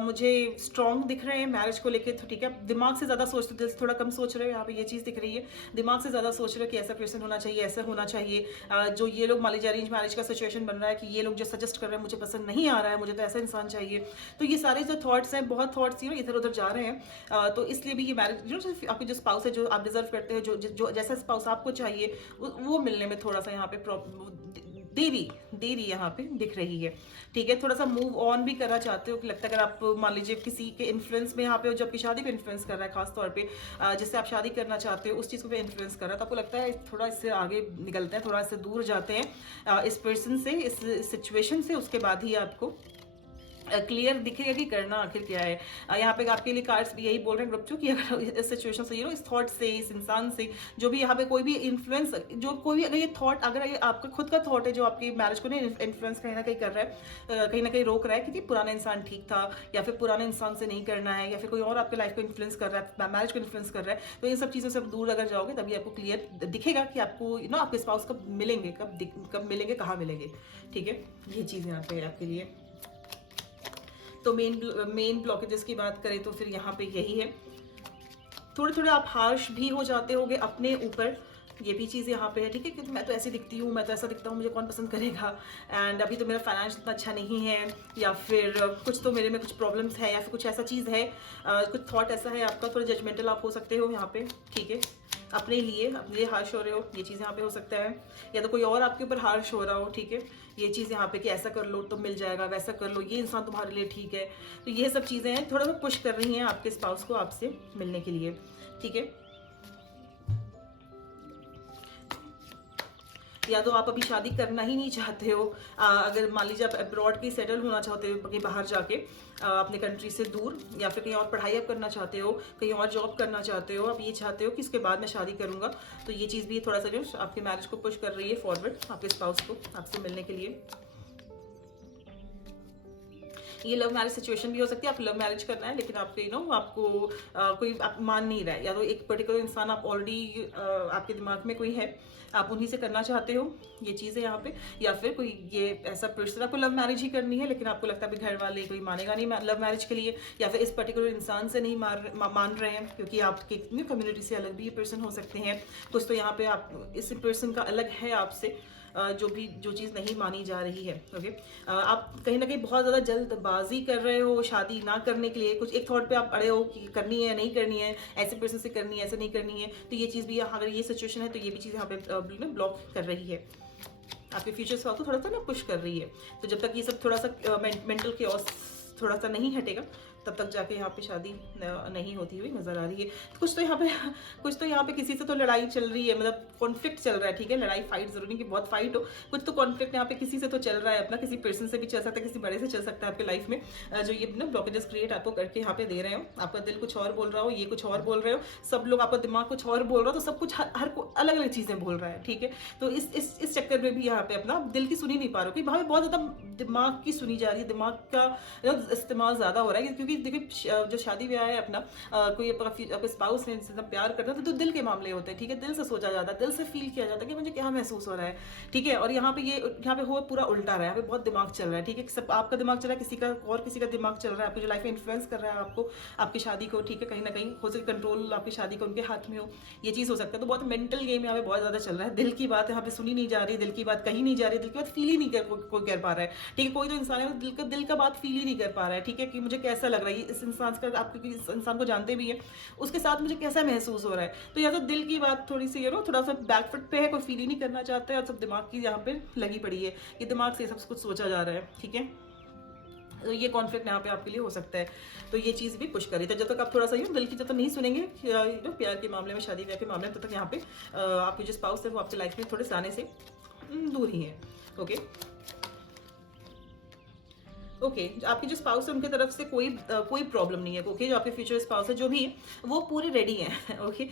मुझे स्ट्रॉन्ग दिख रहे हैं मैरिज को लेके, तो ठीक है। दिमाग से ज़्यादा सोचते, दिल से थोड़ा कम सोच रहे हो, यहाँ पे ये चीज़ दिख रही है। दिमाग से ज़्यादा सोच रहे हो कि ऐसा पर्सन होना चाहिए, ऐसा होना चाहिए। जो ये लोग मान लीजिए अरेंज मैरिज का सिचुएशन बन रहा है कि ये लोग जो सजेस्ट कर रहे हैं मुझे पसंद नहीं आ रहा है, मुझे तो ऐसा इंसान चाहिए। तो ये सारे जो थॉट्स हैं, बहुत थॉट्स इधर उधर जा रहे हैं। तो इसलिए भी ये मैरिज आपके जो स्पाउस है, जो आप डिजर्व करते हो, जो जैसा स्पाउस आपको चाहिए, वो मिलने में थोड़ा सा यहाँ पे देरी यहाँ पे दिख रही है, ठीक है। थोड़ा सा मूव ऑन भी करना चाहते हो कि लगता है अगर आप मान लीजिए किसी के इन्फ्लुएंस में यहाँ पे हो, जो आपकी शादी को इन्फ्लुएंस कर रहा है खास तौर पे, जिससे आप शादी करना चाहते हो उस चीज़ को भी इन्फ्लुएंस कर रहा है, तो आपको लगता है थोड़ा इससे आगे निकलते हैं, थोड़ा इससे दूर जाते हैं इस पर्सन से, इस सिचुएशन से, उसके बाद ही आपको क्लियर दिखेगा कि करना आखिर क्या है। यहाँ पे आपके लिए कार्ड्स भी यही बोल रहे हैं ग्रुप चो कि अगर इस सिचुएशन से इस थॉट से, इस इंसान से, जो भी यहाँ पे कोई भी इन्फ्लुएंस, जो कोई भी अगर ये थॉट, अगर ये आपका खुद का थॉट है जो आपकी मैरिज को इन्फ्लुएंस कहीं ना कहीं कर रहा है, कहीं ना कहीं रोक रहा है कि पुराना इंसान ठीक था, या फिर पुराने इंसान से नहीं करना है, या फिर कोई और आपके लाइफ को इन्फ्लुएंस कर रहा है, मैरिज को इन्फ्लुएंस कर रहा है, तो इन सब चीज़ों से आप दूर अगर जाओगे तभी आपको क्लियर दिखेगा कि आपको आपके स्पाउस कब मिलेंगे, कब मिलेंगे, कहाँ मिलेंगे, ठीक है। ये चीज़ यहाँ पे आपके लिए। तो मेन ब्लॉकेजेस की बात करें तो फिर यहाँ पे यही है, थोड़े आप हार्श भी हो जाते होगे अपने ऊपर, ये भी चीज़ यहाँ पे है, ठीक है। कि मैं तो ऐसी दिखती हूँ, मैं तो ऐसा दिखता हूँ, मुझे कौन पसंद करेगा, एंड अभी तो मेरा फाइनेंस इतना अच्छा नहीं है, या फिर कुछ तो मेरे में कुछ प्रॉब्लम्स है, या फिर कुछ ऐसा चीज़ है, कुछ थॉट ऐसा है आपका, थोड़ा जजमेंटल आप हो सकते हो यहाँ पे, ठीक है। अपने लिए हार्श हो रहे हो, ये चीज़ यहाँ पे हो सकता है, या तो कोई और आपके ऊपर हार्श हो रहा हो, ठीक है। ये चीज़ यहाँ पे कि ऐसा कर लो तो मिल जाएगा, वैसा कर लो, ये इंसान तुम्हारे लिए ठीक है। तो ये सब चीज़ें हैं, थोड़ा सा पुश कर रही हैं आपके स्पाउस को आपसे मिलने के लिए, ठीक है। या तो आप अभी शादी करना ही नहीं चाहते हो, अगर मान लीजिए आप अब्रॉड की सेटल होना चाहते हो, कहीं बाहर जाके अपने कंट्री से दूर, या फिर कहीं और पढ़ाई आप करना चाहते हो, कहीं और जॉब करना चाहते हो, आप ये चाहते हो कि इसके बाद मैं शादी करूंगा, तो ये चीज़ भी थोड़ा सा जो आपके मैरिज को पुश कर रही है फॉरवर्ड, आपके स्पाउस को आपसे मिलने के लिए। ये लव मैरिज सिचुएशन भी हो सकती है, आप लव मैरिज करना है लेकिन आपको आपको कोई आप मान नहीं रहा है, या तो एक पर्टिकुलर इंसान आप ऑलरेडी आपके दिमाग में कोई है, आप उन्हीं से करना चाहते हो, ये चीज़ है यहाँ पे। या फिर कोई ये ऐसा पर्सन, आपको लव मैरिज ही करनी है लेकिन आपको लगता है घर वाले कोई मानेगा नहीं लव मैरिज के लिए, या फिर इस पर्टिकुलर इंसान से नहीं मान रहे हैं क्योंकि आपके कम्युनिटी से अलग भी ये पर्सन हो सकते हैं। कुछ तो यहाँ पे आप इस पर्सन का अलग है आपसे, जो चीज़ नहीं मानी जा रही है, ओके। आप कहीं ना कहीं बहुत ज़्यादा जल्दबाजी कर रहे हो शादी ना करने के लिए, कुछ एक थॉट पे आप अड़े हो कि करनी है नहीं करनी है, ऐसे पर्सन से करनी है, ऐसे नहीं करनी है। तो ये चीज़ भी अगर ये सिचुएशन है तो ये भी चीज़ यहाँ पे ब्लॉक कर रही है, आपके फ्यूचर को थोड़ा सा ना पुश कर रही है। तो जब तक ये सब थोड़ा सा मेंटल केओस थोड़ा सा नहीं हटेगा तब तक जाके यहाँ पे शादी नहीं होती हुई नजर आ रही है। कुछ तो यहाँ पे किसी से तो लड़ाई चल रही है, मतलब कॉन्फ्लिक्ट चल रहा है, ठीक है। लड़ाई फाइट जरूरी नहीं कि बहुत फाइट हो, कुछ तो कॉन्फ्लिक्ट यहाँ पे किसी से तो चल रहा है अपना, किसी पर्सन से भी चल सकता है, किसी बड़े से चल सकता है आपके लाइफ में, जो ये ना ब्लॉकेजेस क्रिएट आपको करके यहाँ पे दे रहे हो। आपका दिल कुछ और बोल रहा हो, ये कुछ और बोल रहे हो, सब लोग आपका दिमाग कुछ और बोल रहा हो, तो सब कुछ हर को अलग अलग चीजें बोल रहा है, ठीक है। तो इस चक्कर में भी यहाँ पे अपना दिल की सुनी नहीं पा रहे हो कि वहाँ पे बहुत ज्यादा दिमाग की सुनी जा रही है, दिमाग का इस्तेमाल ज्यादा हो रहा है, क्योंकि देखिए जो शादी ब्याह है अपना, कोई आपके स्पाउस है जिनसे प्यार करता है तो दिल के मामले होते हैं, ठीक है। दिल से सोचा जाता है, दिल से फील किया जाता है कि मुझे क्या महसूस हो रहा है, ठीक है। और यहाँ पे हो पूरा उल्टा रहा है, यहाँ पे बहुत दिमाग चल रहा है, ठीक है। सब आपका दिमाग चल रहा है, किसी का दिमाग चल रहा है, आपकी जो लाइफ में इन्फ्लुएंस कर रहा है आपको, आपकी शादी को, ठीक है। कहीं ना कहीं हो सके कंट्रोल आपकी शादी को उनके हाथ में हो, ये चीज़ हो सकता है। तो बहुत मेंटल गेम यहाँ पे बहुत ज़्यादा चल रहा है, दिल की बात यहाँ पे सुनी नहीं जा रही, दिल की बात कही नहीं जा रही, दिल की बात फील ही नहीं कोई कर पा रहा है, ठीक है। कोई तो इंसान है दिल का बात फील ही नहीं कर पा रहा है, ठीक है, कि मुझे कैसा लग रहा है, इस इंसान का, आप क्योंकि इस इंसान को जानते भी है, उसके साथ मुझे कैसा महसूस हो रहा है। तो या तो दिल की बात थोड़ी सी थोड़ा सा बैकफुट पे है, कोई फील ही नहीं करना चाहता है, और सब दिमाग की यहाँ पे लगी पड़ी है, ये दिमाग से सब कुछ सोचा जा रहा है, ठीक है। तो ये कॉन्फ्लिक्ट यहाँ पे आपके लिए हो सकता है, तो ये चीज़ भी पुश करी। तो जब तक आप थोड़ा सा दिल की जब तक नहीं सुनेंगे प्यार के मामले में, शादी ब्याह के मामले में, तब तक यहाँ पे आपके जो स्पाउस है वो आपकी लाइफ में थोड़े से आने से दूर ही है। ओके ओके आपकी जो स्पाउस है उनकी तरफ से कोई प्रॉब्लम नहीं है। ओके जो आपके फ्यूचर स्पाउस है जो भी है वो पूरे रेडी हैं। ओके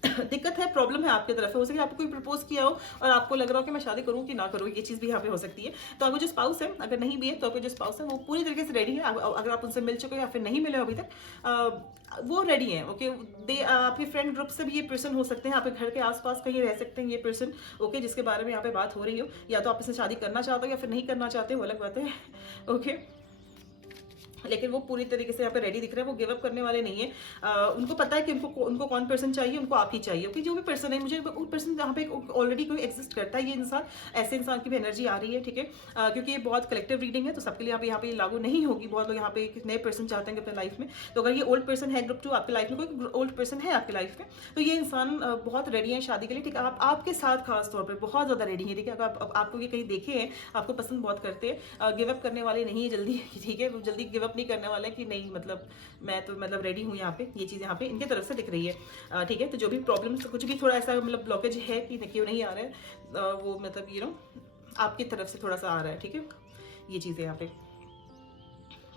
दिक्कत है, प्रॉब्लम है आपकी तरफ है, हो सके आपको कोई प्रपोज किया हो और आपको लग रहा हो कि मैं शादी करूं कि ना करूं, ये चीज़ भी यहाँ पे हो सकती है। तो आपको जो स्पाउस है, अगर नहीं भी है तो आपको जो स्पाउस है वो पूरी तरीके से रेडी है। अगर आप उनसे मिल चुके हो या फिर नहीं मिले हो अभी तक, वो रेडी है। ओके आपके फ्रेंड ग्रुप से भी ये पर्सन हो सकते हैं, आपके घर के आसपास कहीं रह सकते हैं ये पर्सन, ओके जिसके बारे में यहाँ पे बात हो रही हो। या तो आप इससे शादी करना चाहते हो या फिर नहीं करना चाहते हो, अलग बात है। ओके लेकिन वो पूरी तरीके से यहाँ पे रेडी दिख रहे हैं, वो गिव अप करने वाले नहीं है। उनको पता है कि उनको कौन पर्सन चाहिए, उनको आप ही चाहिए। ओके जो भी पर्सन है, मुझे वो पर्सन यहाँ पे ऑलरेडी कोई एग्जिस्ट करता है, ये इंसान, ऐसे इंसान की भी एनर्जी आ रही है, ठीक है। क्योंकि ये बहुत कलेक्टिव रीडिंग है, तो सबके लिए यहाँ पे लागू नहीं होगी। बहुत लोग यहाँ पे एक नए पर्सन चाहते हैं अपने लाइफ में। तो अगर ये ओल्ड पर्सन है, ग्रुप 2 आपकी लाइफ में कोई ओल्ड पर्सन है आपकी लाइफ में, तो ये इंसान बहुत रेडी है शादी के लिए, ठीक है। आपके साथ खास तौर पर बहुत ज़्यादा रेडी है, ठीक है। अगर आपको ये कहीं देखे हैं, आपको पसंद बहुत करते हैं, गिव अप करने वाले नहीं है जल्दी, ठीक है। वो जल्दी गिव अप नहीं करने वाले कि नहीं मतलब मैं तो मतलब रेडी हूँ यहाँ पे, ये चीज़ यहाँ पे इनके तरफ से दिख रही है, ठीक है। तो जो भी प्रॉब्लम्स, कुछ भी थोड़ा ऐसा मतलब ब्लॉकेज है कि क्यों नहीं आ रहा है, वो मतलब आपकी तरफ से थोड़ा सा आ रहा है, ठीक है। ये चीज़ें यहाँ पे,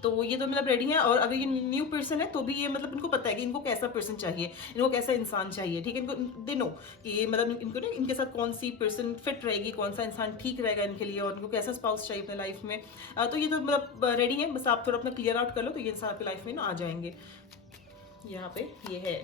तो ये तो मतलब रेडी है। और अगर ये न्यू पर्सन है तो भी ये मतलब इनको पता है कि इनको कैसा पर्सन चाहिए, इनको कैसा इंसान चाहिए, ठीक है। इनको दे नो कि मतलब इनको ना इनके साथ कौन सी पर्सन फिट रहेगी, कौन सा इंसान ठीक रहेगा इनके लिए, और इनको कैसा स्पाउस चाहिए अपने लाइफ में। तो ये तो मतलब रेडी है, बस आप थोड़ा अपना क्लियर आउट कर लो तो ये इंसान आपकी लाइफ में ना आ जाएंगे। यहाँ पे ये है।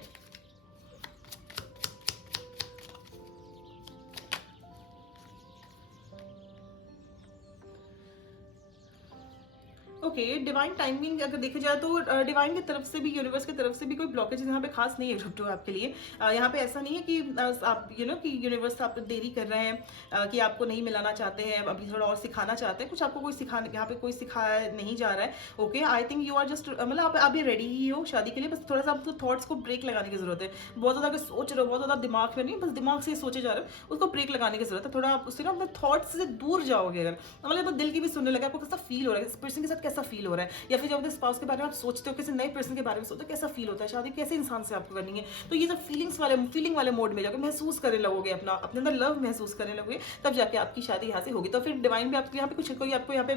ओके डिवाइन टाइमिंग अगर देखा जाए तो डिवाइन की तरफ से भी, यूनिवर्स की तरफ से भी कोई ब्लॉकेज यहाँ पे खास नहीं है ग्रुप 2 आपके लिए। यहाँ पे ऐसा नहीं है कि आप कि यूनिवर्स आप देरी कर रहे हैं, कि आपको नहीं मिलाना चाहते हैं, अभी थोड़ा और सिखाना चाहते हैं, कुछ आपको कोई सिखाने यहाँ पे कोई सिखाया नहीं जा रहा है। Okay I think you are just मतलब आप अभी रेडी ही हो शादी के लिए, बस थोड़ा सा आपको थॉट्स को ब्रेक लगाने की जरूरत है। बहुत ज़्यादा अगर सोच रहे हो, बहुत ज़्यादा दिमाग में नहीं, बस दिमाग से सोचे जा रहे हो, उसको ब्रेक लगाने की जरूरत है। थोड़ा आप उससे ना अपने थॉट्स से दूर जाओगे, अगर मतलब दिल की भी सुनने लगा, आपको कैसा फील हो रहा है, इस पर्सन के साथ कैसा फील हो रहा है, या फिर जब अपने स्पाउस के बारे में आप सोचते हो, किसी नए पर्सन के बारे में सोचते हो, कैसा फील होता है, शादी कैसे इंसान से आपको करनी है। तो ये जब फीलिंग वाले मोड में जाकर महसूस करने लगोगे, अपने अंदर लव महसूस करने लगोगे, तब जाके आपकी शादी यहाँ से होगी। तो फिर डिवाइन भी आपको यहाँ पे कुछ कोई आपको यहाँ पे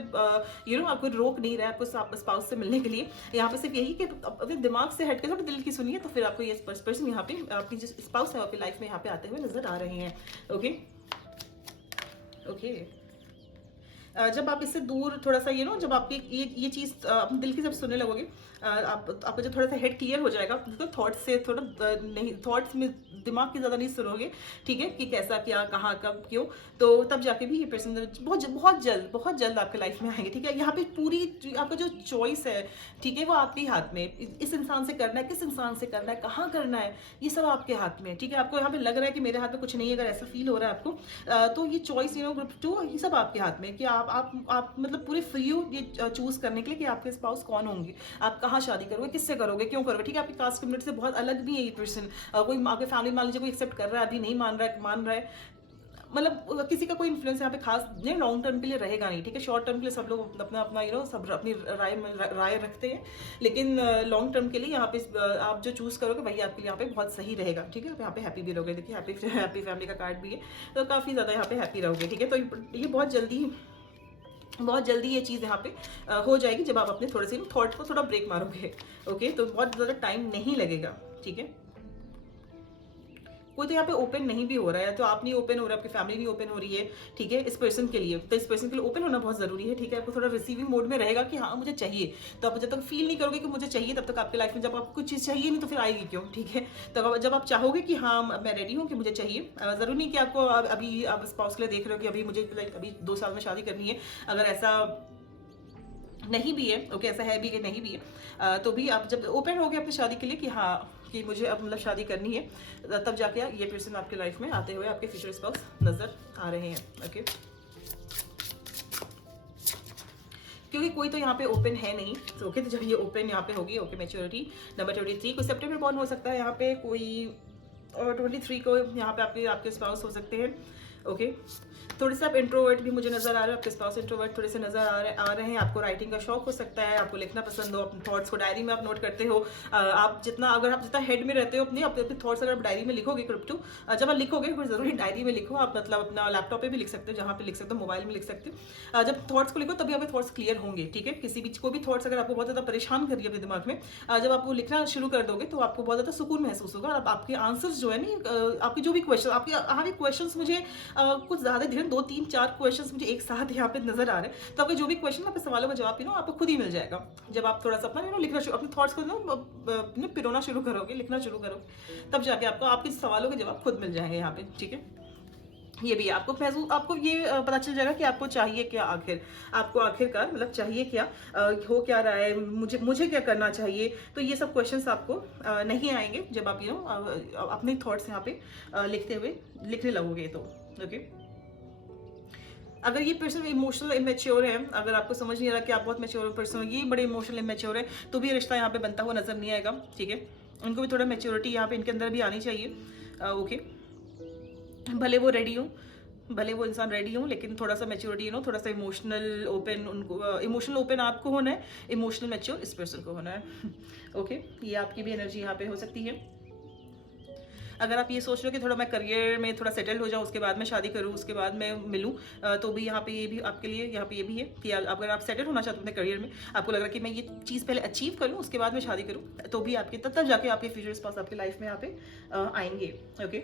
आपको रोक नहीं रहा है आपको स्पाउस से मिलने के लिए। यहाँ पे सिर्फ यही कि अपने दिमाग से हटके थोड़ा दिल की सुनिए, तो फिर आपको ये पर्सन यहाँ पे आपकी जो स्पाउस है आपकी लाइफ में यहाँ पे आते हुए नजर आ रहे हैं। ओके ओके जब आप इससे दूर थोड़ा सा जब आपकी ये चीज़ अपने दिल की जब सुनने लगोगे, आपको जब थोड़ा सा हेड क्लियर हो जाएगा, तो थॉट से थोड़ा नहीं, थॉट्स में दिमाग की ज़्यादा नहीं सुनोगे, ठीक है, कि कैसा क्या कहाँ कब क्यों, तो तब जाके भी ये पर्सन बहुत जल्द आपके लाइफ में आएंगे, ठीक है। यहाँ पे पूरी आपका जो चॉइस है, ठीक है, वो आपके हाथ में, इस इंसान से करना है, किस इंसान से करना है, कहाँ करना है, ये सब आपके हाथ में, ठीक है। आपको यहाँ पे लग रहा है कि मेरे हाथ में कुछ नहीं है, अगर ऐसा फील हो रहा है आपको, तो ये चॉइस ग्रुप 2 ये सब आपके हाथ में, कि आप मतलब पूरे फ्री हो ये चूज करने के लिए कि आपके स्पाउस कौन होंगे, आप कहाँ शादी करोगे, किससे करोगे, क्यों करोगे, ठीक है। आपकी कास्ट कम्युनिटी से बहुत अलग भी है ये पर्सन, कोई आपके फैमिली मान लीजिए कोई एक्सेप्ट कर रहा है, अभी नहीं मान रहा है, मतलब किसी का कोई इन्फ्लुएंस यहाँ पे खास नहीं, लॉन्ग टर्म के लिए रहेगा नहीं, ठीक है। शॉर्ट टर्म के लिए सब लोग अपना सब अपनी राय रखते हैं, लेकिन लॉन्ग टर्म के लिए यहाँ पे आप जो चूज करोगे वही आपके लिए यहाँ पे बहुत सही रहेगा, ठीक है। यहाँ पे हैप्पी भी रहोगे, देखिए हैप्पी फैमिली का कार्ड भी है, तो काफ़ी ज़्यादा यहाँ पे हैप्पी रहोगे, ठीक है। तो ये बहुत जल्दी ये चीज़ यहाँ पे हो जाएगी जब आप अपने थोड़े से थॉट को थोड़ा ब्रेक मारोगे। ओके तो बहुत ज़्यादा टाइम नहीं लगेगा, ठीक है। कोई तो यहाँ पे ओपन नहीं भी हो रहा है, तो आप नहीं ओपन हो रहा है, आपकी फैमिली नहीं ओपन हो रही है, ठीक है, इस पर्सन के लिए। तो इस पर्सन के लिए ओपन होना बहुत जरूरी है, ठीक है। आपको थोड़ा रिसीविंग मोड में रहेगा कि हाँ मुझे चाहिए, तो आप जब तक फील नहीं करोगे कि मुझे चाहिए, तब तक आपकी लाइफ में जब आपको कुछ चीज़ चाहिए नहीं तो फिर आएगी क्यों, ठीक है। तो जब आप चाहोगे कि हाँ मैं रेडी हूँ कि मुझे चाहिए, जरूरी नहीं कि आपको अभी आप स्पाउस के लिए देख रहे हो कि अभी मुझे अभी 2 साल में शादी करनी है, अगर ऐसा नहीं भी है, ओके ऐसा है भी कि नहीं भी है, तो भी आप जब ओपन हो गए अपनी शादी के लिए कि हाँ कि मुझे अब मतलब शादी करनी है, तब जाके ये पर्सन आपके लाइफ में आते हुए आपके फ्यूचर स्पाउस नजर आ रहे हैं। ओके क्योंकि कोई तो यहाँ पे ओपन है नहीं। तो ओके, तो जब ये ओपन यहाँ पे होगी, ओके मैच्योरिटी नंबर 23, कोई सेप्टेम्बर बॉर्न हो सकता है यहाँ पे, कोई और 23 को यहाँ पे आपके स्पाउस हो सकते हैं। ओके, थोड़े से आप इंट्रोवर्ट भी मुझे नजर आ रहे हो, आपके स्पाउस इंट्रोवर्ट थोड़े से नजर आ रहे हैं। आपको राइटिंग का शौक हो सकता है, आपको लिखना पसंद हो, अपने थॉट्स को डायरी में आप नोट करते हो। आप जितना हेड में रहते हो अपने अपने थॉट्स अगर आप डायरी में लिखोगे क्रिप्टो, जब आप लिखोगे फिर जरूरी डायरी में लिखो आप, मतलब अपना लैपटॉप पे भी लिख सकते हो, जहाँ पे लिख सकते हो, मोबाइल में लिख सकते हो। जब थॉट्स को लिखो तभी आपके थॉट्स क्लियर होंगे, ठीक है। किसी भी कोई भी थॉट्स अगर आपको बहुत ज्यादा परेशान कर रही है अपने दिमाग में, जब आप वो लिखना शुरू कर दोगे तो आपको बहुत ज्यादा सुकून महसूस होगा। और आपके आंसर्स जो है ना, आपके जो भी क्वेश्चन, आपके यहाँ पे क्वेश्चन मुझे कुछ ज्यादा ध्यान 2 3 4 क्वेश्चंस मुझे एक साथ यहाँ पे नजर आ रहे हैं। तो आपके जो भी क्वेश्चन, आपके सवालों का जवाब आपको खुद ही मिल जाएगा जब आप थोड़ा सा अपना लिखना अपने थॉट्स को पिरोना शुरू करोगे, लिखना शुरू करोगे, तब जाके आपके सवालों के जवाब खुद मिल जाएंगे यहाँ पे, ठीक है। ये भी आपको ये पता चल जाएगा कि आपको चाहिए क्या, आपको आखिरकार मतलब चाहिए क्या, हो क्या रहा है, मुझे क्या करना चाहिए। तो ये सब क्वेश्चंस आपको नहीं आएंगे जब आप अपने थॉट्स यहाँ पे लिखने लगोगे तो। ओके, अगर ये पर्सन इमोशनल इमेच्योर है, अगर आपको समझ नहीं आ रहा कि आप बहुत मैच्योर पर्सन हो, ये बड़े इमोशनल इमेच्योर है, तो भी रिश्ता यहाँ पे बनता हुआ नजर नहीं आएगा, ठीक है। उनको भी थोड़ा मैच्योरिटी यहाँ पे इनके अंदर भी आनी चाहिए। ओके, भले वो इंसान रेडी हो, लेकिन थोड़ा सा मैच्योरिटी थोड़ा सा इमोशनल ओपन, उनको इमोशनल ओपन आपको होना है, इमोशनल मैच्योर इस पर्सन को होना है। ओके, ये आपकी भी एनर्जी यहाँ पे हो सकती है। अगर आप ये सोच रहे हो कि थोड़ा मैं करियर में थोड़ा सेटल हो जाऊँ, उसके बाद मैं शादी करूँ, उसके बाद मैं मिलूँ, तो भी यहाँ पे ये भी आपके लिए यहाँ पे ये भी है कि अगर आप सेटल होना चाहते हो अपने करियर में, आपको लग रहा है कि मैं ये चीज़ पहले अचीव करूँ उसके बाद मैं शादी करूँ, तो भी आपके तब जाके आपके फ्यूचर स्पाउस आपकी लाइफ में यहाँ पे आएंगे। Okay,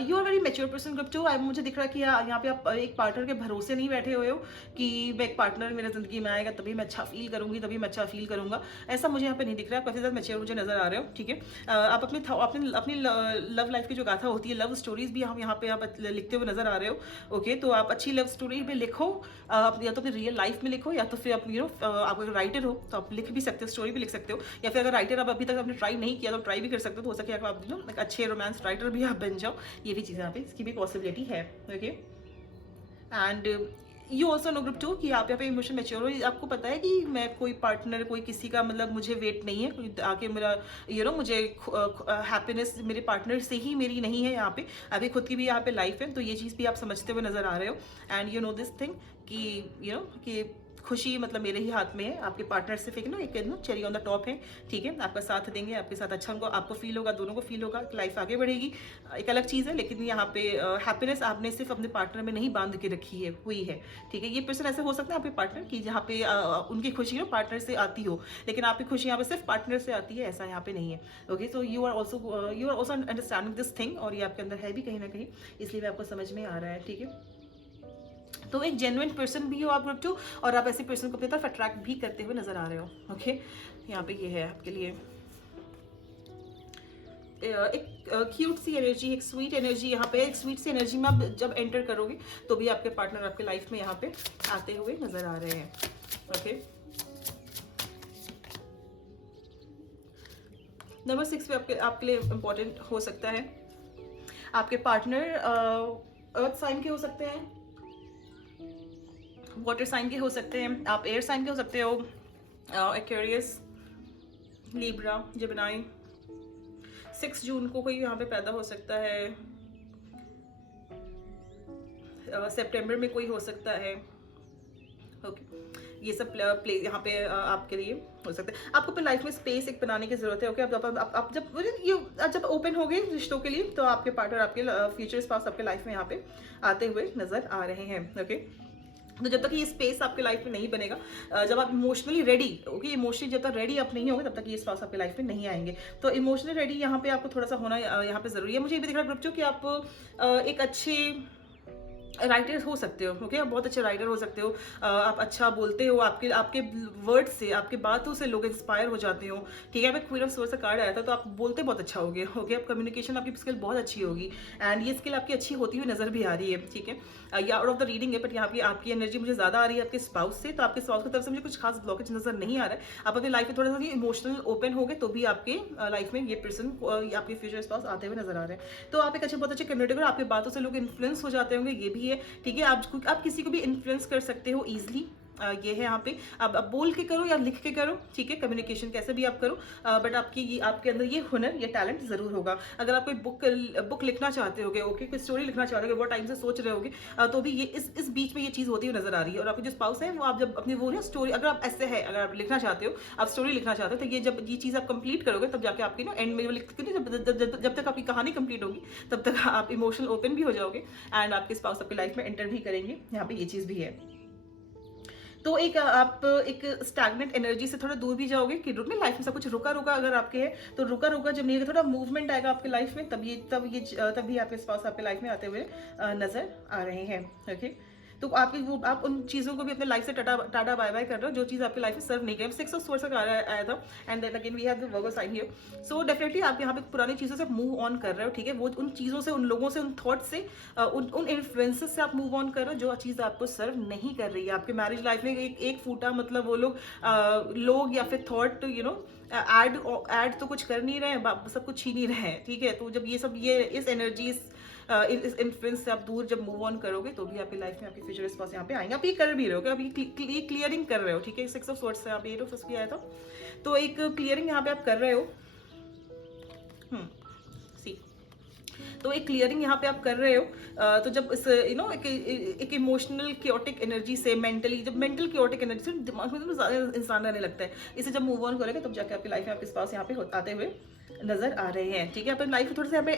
you are very mature person group 2। मुझे दिख रहा है कि यहाँ पे आप एक पार्टनर के भरोसे नहीं बैठे हुए हो कि मैं एक पार्टनर मेरे जिंदगी में आएगा तभी मैं अच्छा फील करूंगी, तभी मैं अच्छा फील करूंगा, ऐसा मुझे यहाँ पे नहीं दिख रहा है। काफी ज्यादा मेच्योर मुझे नजर आ रहे हो, ठीक है। आप अपनी लव लाइफ की जो गाथा होती है, लव स्टोरीज भी हम यहाँ पे आप लिखते हुए नजर आ रहे हो। ओके, तो आप अच्छी लव स्टोरी भी लिखो, या तो अपनी रियल लाइफ में लिखो, या तो फिर आप अगर राइटर हो तो आप लिख भी सकते हो, स्टोरी भी लिख सकते हो, या फिर अगर राइटर आप अभी तक आपने ट्राई नहीं किया तो ट्राई भी कर सकते हो, तो हो सके आप एक अच्छे रोमांस राइटर भी आप बन जाओ। ये भी चीज़ यहाँ पे इसकी भी पॉसिबिलिटी है। Okay, and you also know group 2 कि आप यहाँ पे इमोशन मैच्योर हो, आपको पता है कि मैं कोई पार्टनर, कोई किसी का मतलब मुझे वेट नहीं है कोई आके मेरा मुझे हैप्पीनेस मेरे पार्टनर से ही मेरी नहीं है, यहाँ पे अभी खुद की भी यहाँ पे लाइफ है। तो ये चीज़ भी आप समझते हुए नजर आ रहे हो, and you know this thing कि कि खुशी मतलब मेरे ही हाथ में है, आपके पार्टनर सिर्फ एक चेरी ऑन द टॉप है, ठीक है। आपका साथ देंगे, आपके साथ अच्छा उनको आपको फील होगा, दोनों को फील होगा, लाइफ आगे बढ़ेगी, एक अलग चीज़ है। लेकिन यहाँ पे हैप्पीनेस आपने सिर्फ अपने पार्टनर में नहीं बांध के रखी है, हुई है, ठीक है। ये पर्सन ऐसे हो सकता है आपके पार्टनर की जहाँ पे उनकी खुशी पार्टनर से आती हो, लेकिन आपकी खुशी यहाँ पे सिर्फ पार्टनर से आती है, ऐसा यहाँ पे नहीं है। Okay, so you are also understanding this thing, और ये आपके अंदर है भी कहीं ना कहीं, इसलिए आपको समझ में आ रहा है, ठीक है। तो एक जेन्युइन पर्सन भी हो आप ग्रुप 2, और आप ऐसे पर्सन को अपनी तरफ अट्रैक्ट भी करते हुए नजर आ रहे हो। ओके, यहाँ पे ये है आपके लिए एक क्यूट सी एनर्जी, एक स्वीट एनर्जी, यहाँ पे एक स्वीट सी एनर्जी में आप जब एंटर करोगे तो भी आपके पार्टनर आपके लाइफ में यहाँ पे आते हुए नजर आ रहे हैं। ओके, नंबर 6 पे आपके लिए इम्पोर्टेंट हो सकता है, आपके पार्टनर अर्थ साइन के हो सकते हैं, वाटर साइन के हो सकते हैं, आप एयर साइन के हो सकते हो, एक्वेरियस, लिब्रा, जेमिनी। 6 जून को कोई यहाँ पे पैदा हो सकता है, सितंबर में कोई हो सकता है। ओके, ये सब प्ले यहाँ पे आपके लिए हो सकता है। आपको अपनी लाइफ में स्पेस एक बनाने की जरूरत है। ओके, आप जब ओपन हो गए रिश्तों के लिए, तो आपके पार्टनर आपके फ्यूचर स्पाउस आपके लाइफ में यहाँ पे आते हुए नजर आ रहे हैं। ओके, तो जब तक ये स्पेस आपके लाइफ में नहीं बनेगा, जब आप इमोशनली रेडी, ओके, इमोशनली जब तक रेडी आप नहीं होंगे तब तक ये स्पाउस आपके लाइफ में नहीं आएंगे। तो इमोशनली रेडी यहाँ पे आपको थोड़ा सा होना यहाँ पे जरूरी है। मुझे ये भी दिख रहा है ग्रुप 2 कि आप एक अच्छे राइटर हो सकते हो। ओके, आप बहुत अच्छे राइटर हो सकते हो, आप अच्छा बोलते हो, आपके वर्ड से, आपके बातों से लोग इंस्पायर हो जाते हो, ठीक है। क्वीन ऑफ सोर्स का कार्ड आया था, तो आप बोलते बहुत अच्छा होगे। ओके, आप कम्युनिकेशन आपकी स्किल बहुत अच्छी होगी, एंड ये स्किल आपकी अच्छी होती हुई नजर भी आ रही है, ठीक है। या आउट ऑफ द रीडिंग है, बट यहाँ पे आपकी एनर्जी मुझे ज्यादा आ रही है आपके स्पाउस से, तो आपके स्पाउस की तरफ से मुझे कुछ खास ब्लॉकेज नजर नहीं आ रहा है। आप अपनी लाइफ में थोड़ा सा इमोशनल ओपन हो गए तो भी आपके लाइफ में ये पर्सन, आपके फ्यूचर स्पाउस आते हुए नजर आ रहे हैं। तो आप एक बहुत अच्छे कम्युनिकेटर, आपकी बातों से लोग इन्फ्लुएंस हो जाते होंगे, ये भी भी है, ठीक है। आप किसी को भी इन्फ्लुएंस कर सकते हो ईजिली, ये है यहाँ पे। अब बोल के करो या लिख के करो, ठीक है, कम्युनिकेशन कैसे भी आप करो, बट आपके अंदर ये हुनर, ये टैलेंट जरूर होगा। अगर आप कोई बुक लिखना चाहते होगे, ओके, कोई स्टोरी लिखना चाहते होगे, बहुत टाइम से सोच रहे होगे, तो भी ये इस बीच में ये चीज़ होती हुई नजर आ रही है। और आपके जो स्पाउस है वो आप जब अपनी वो ना स्टोरी, अगर आप ऐसे है, अगर आप लिखना चाहते हो, आप स्टोरी लिखना चाहते हो, तो ये जब ये चीज़ आप कंप्लीट करोगे तब जाके आपकी ना एंड में वो लिखते, जब तक आपकी कहानी कंप्लीट होगी तब तक आप इमोशनल ओपन भी हो जाओगे, एंड आपके स्पाउस आपकी लाइफ में एंटर भी करेंगे। यहाँ पे ये चीज़ भी है। तो आप एक स्टैग्नेंट एनर्जी से थोड़ा दूर भी जाओगे कि रुकने लाइफ में सब कुछ रुका रुका अगर आपके है, तो रुका रुका जब नहीं, थोड़ा मूवमेंट आएगा आपके लाइफ में, तब भी आपके पास आपके लाइफ में आते हुए नजर आ रहे हैं। ओके, तो आप उन चीज़ों को भी अपने लाइफ से टाटा बाय बाय कर रहे हो जो चीज़ आपकी लाइफ में सर्व नहीं करें। 6 ऑफ सोर्स का आया था, and then again we have the virgo sign here. So definitely आप यहाँ पे पुरानी चीज़ों से मूव ऑन कर रहे हो, ठीक है। वो उन चीज़ों से, उन लोगों से, उन थॉट से, उन इन्फ्लुएंसेस से आप मूव ऑन कर रहे हो जो चीज़ आपको सर्व नहीं कर रही है। आपके मैरिज लाइफ में एक फूटा मतलब वो लोग या फिर थॉट, ऐड तो कुछ कर नहीं रहे हैं, सब कुछ छीन ही रहे हैं, ठीक है। तो जब ये इस एनर्जी, इस इन्फ्लुएंस से आप दूर जब मूव ऑन करोगे तो भी आपकी लाइफ में आपके फ्यूचर स्पाउस यहाँ पे आएंगे। आप ये कर भी रहे हो, आप ये क्लियरिंग कर रहे हो, ठीक है। 6 ऑफ सोर्ड्स से आप 8 ऑफ भी आया था, तो एक क्लियरिंग यहाँ पे आप कर रहे हो। सी, तो एक क्लियरिंग यहाँ पे आप कर रहे हो। तो जब इस एक इमोशनल क्योटिक एनर्जी से, जब मेंटल क्योटिक एनर्जी से दिमाग में तो ज़्यादा इंसान रहने लगता है, इसे जब मूव ऑन करेगा तब जाके आपकी लाइफ में आपके पास यहाँ पे आते हुए नजर आ रहे हैं, ठीक है। अपनी लाइफ में थोड़े से यहाँ पे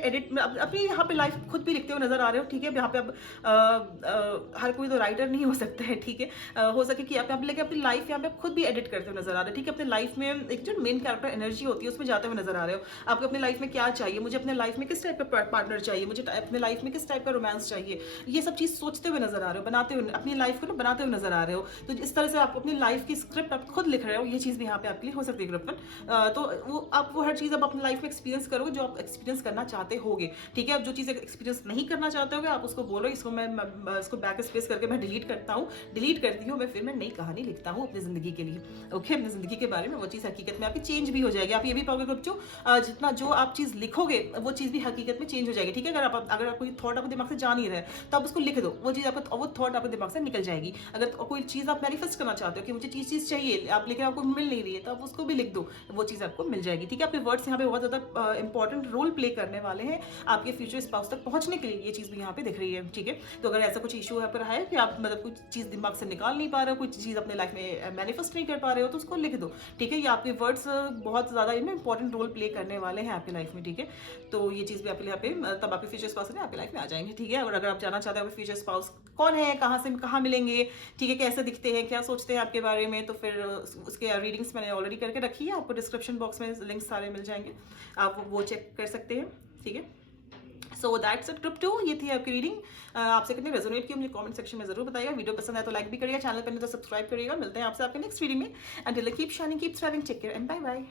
अपनी यहाँ पे लाइफ खुद भी लिखते हुए नजर आ रहे हो, ठीक है। यहाँ पे अब हर कोई तो राइटर नहीं हो सकता है, ठीक है। हो सके कि आप लेके अपनी लाइफ यहाँ पे खुद भी एडिट करते हुए नजर आ रहे हो, ठीक है। अपने लाइफ में एक जो मेन कैरेक्टर एनर्जी होती है उसमें जाते हुए नजर आ रहे हो। आपको अपने लाइफ में क्या चाहिए, मुझे अपने लाइफ में किस टाइप का पार्टनर चाहिए, मुझे अपने लाइफ में किस टाइप का रोमांस चाहिए, ये सब चीज सोचते हुए नजर आ रहे हो, बनाते हुए अपनी लाइफ को बनाते हुए नजर आ रहे हो। तो इस तरह से आप अपनी लाइफ की स्क्रिप्ट आप खुद लिख रहे हो, ये चीज भी यहाँ पे आपके लिए हो सकती है ग्रुप में। तो वो हर चीज आप अपनी लाइफ में एक्सपीरियंस करोगे जो आप एक्सपीरियंस करना चाहते होगे, ठीक है। अब जो चीज़ एक्सपीरियंस नहीं करना चाहते होगे आप उसको बोलो, इसको मैं इसको बैक स्पेस करके मैं डिलीट करती हूँ, मैं फिर मैं नई कहानी लिखता हूँ अपनी जिंदगी के लिए, ओके। अपनी जिंदगी के बारे में वो चीज़ हकीकत में आपकी चेंज भी हो जाएगी। आप ये भी पाओगे जो जितना जो आप चीज़ लिखोगे वो चीज़ भी हकीकत में चेंज हो जाएगी, ठीक है। अगर कोई थॉट आपके दिमाग से जा नहीं रहा है तो आप उसको लिख दो, वो चीज़ वो थॉट आपके दिमाग से निकल जाएगी। अगर कोई चीज़ आप मैनिफेस्ट करना चाहते हो कि मुझे चीज़ चाहिए, आप लेकिन आपको मिल नहीं रही है, तो आप उसको भी लिख दो, वो चीज़ आपको मिल जाएगी, ठीक है। आपके वर्ड्स यहाँ पे बहुत ज़्यादा इंपॉर्टेंट रोल प्ले करने वाले हैं आपके फ्यूचर स्पाउस तक पहुंचने के लिए, ये चीज़ भी यहाँ पे दिख रही है, ठीक है। तो अगर ऐसा कुछ इशू यहाँ पर है कि आप मतलब कुछ चीज़ दिमाग से निकाल नहीं पा रहे हो, कुछ चीज़ अपने लाइफ में मैनिफेस्ट नहीं कर पा रहे हो, तो उसको लिख दो, ठीक है। ये आपके वर्ड्स बहुत ज़्यादा इंपॉर्टेंट रोल प्ले करने वाले हैं आपकी लाइफ में, ठीक है। तो ये चीज़ भी आपके लिए यहाँ पे तब आपके फ्यूचर स्पाउस आपकी लाइफ में आ जाएंगे, ठीक है। और अगर आप जानना चाहते हैं फ्यूचर स्पाउस कौन है, कहाँ मिलेंगे, ठीक है, कैसे दिखते हैं, क्या सोचते हैं आपके बारे में, तो फिर उसके रीडिंग्स मैंने ऑलरेडी करके रखी है, आपको डिस्क्रिप्शन बॉक्स में लिंक्स सारे मिल जाएंगे, आप वो चेक कर सकते हैं, ठीक है। सो दैट्स इट ग्रुप 2, ये थी आपकी रीडिंग। आपसे कितने रेजोनेट की मुझे कमेंट सेक्शन में जरूर बताइएगा। वीडियो पसंद है तो लाइक भी करिएगा, चैनल पर नहीं तो सब्सक्राइब करिएगा। मिलते हैं आपसे आपके नेक्स्ट वीडियो में। Until keep shining, keep thriving, take care and bye bye.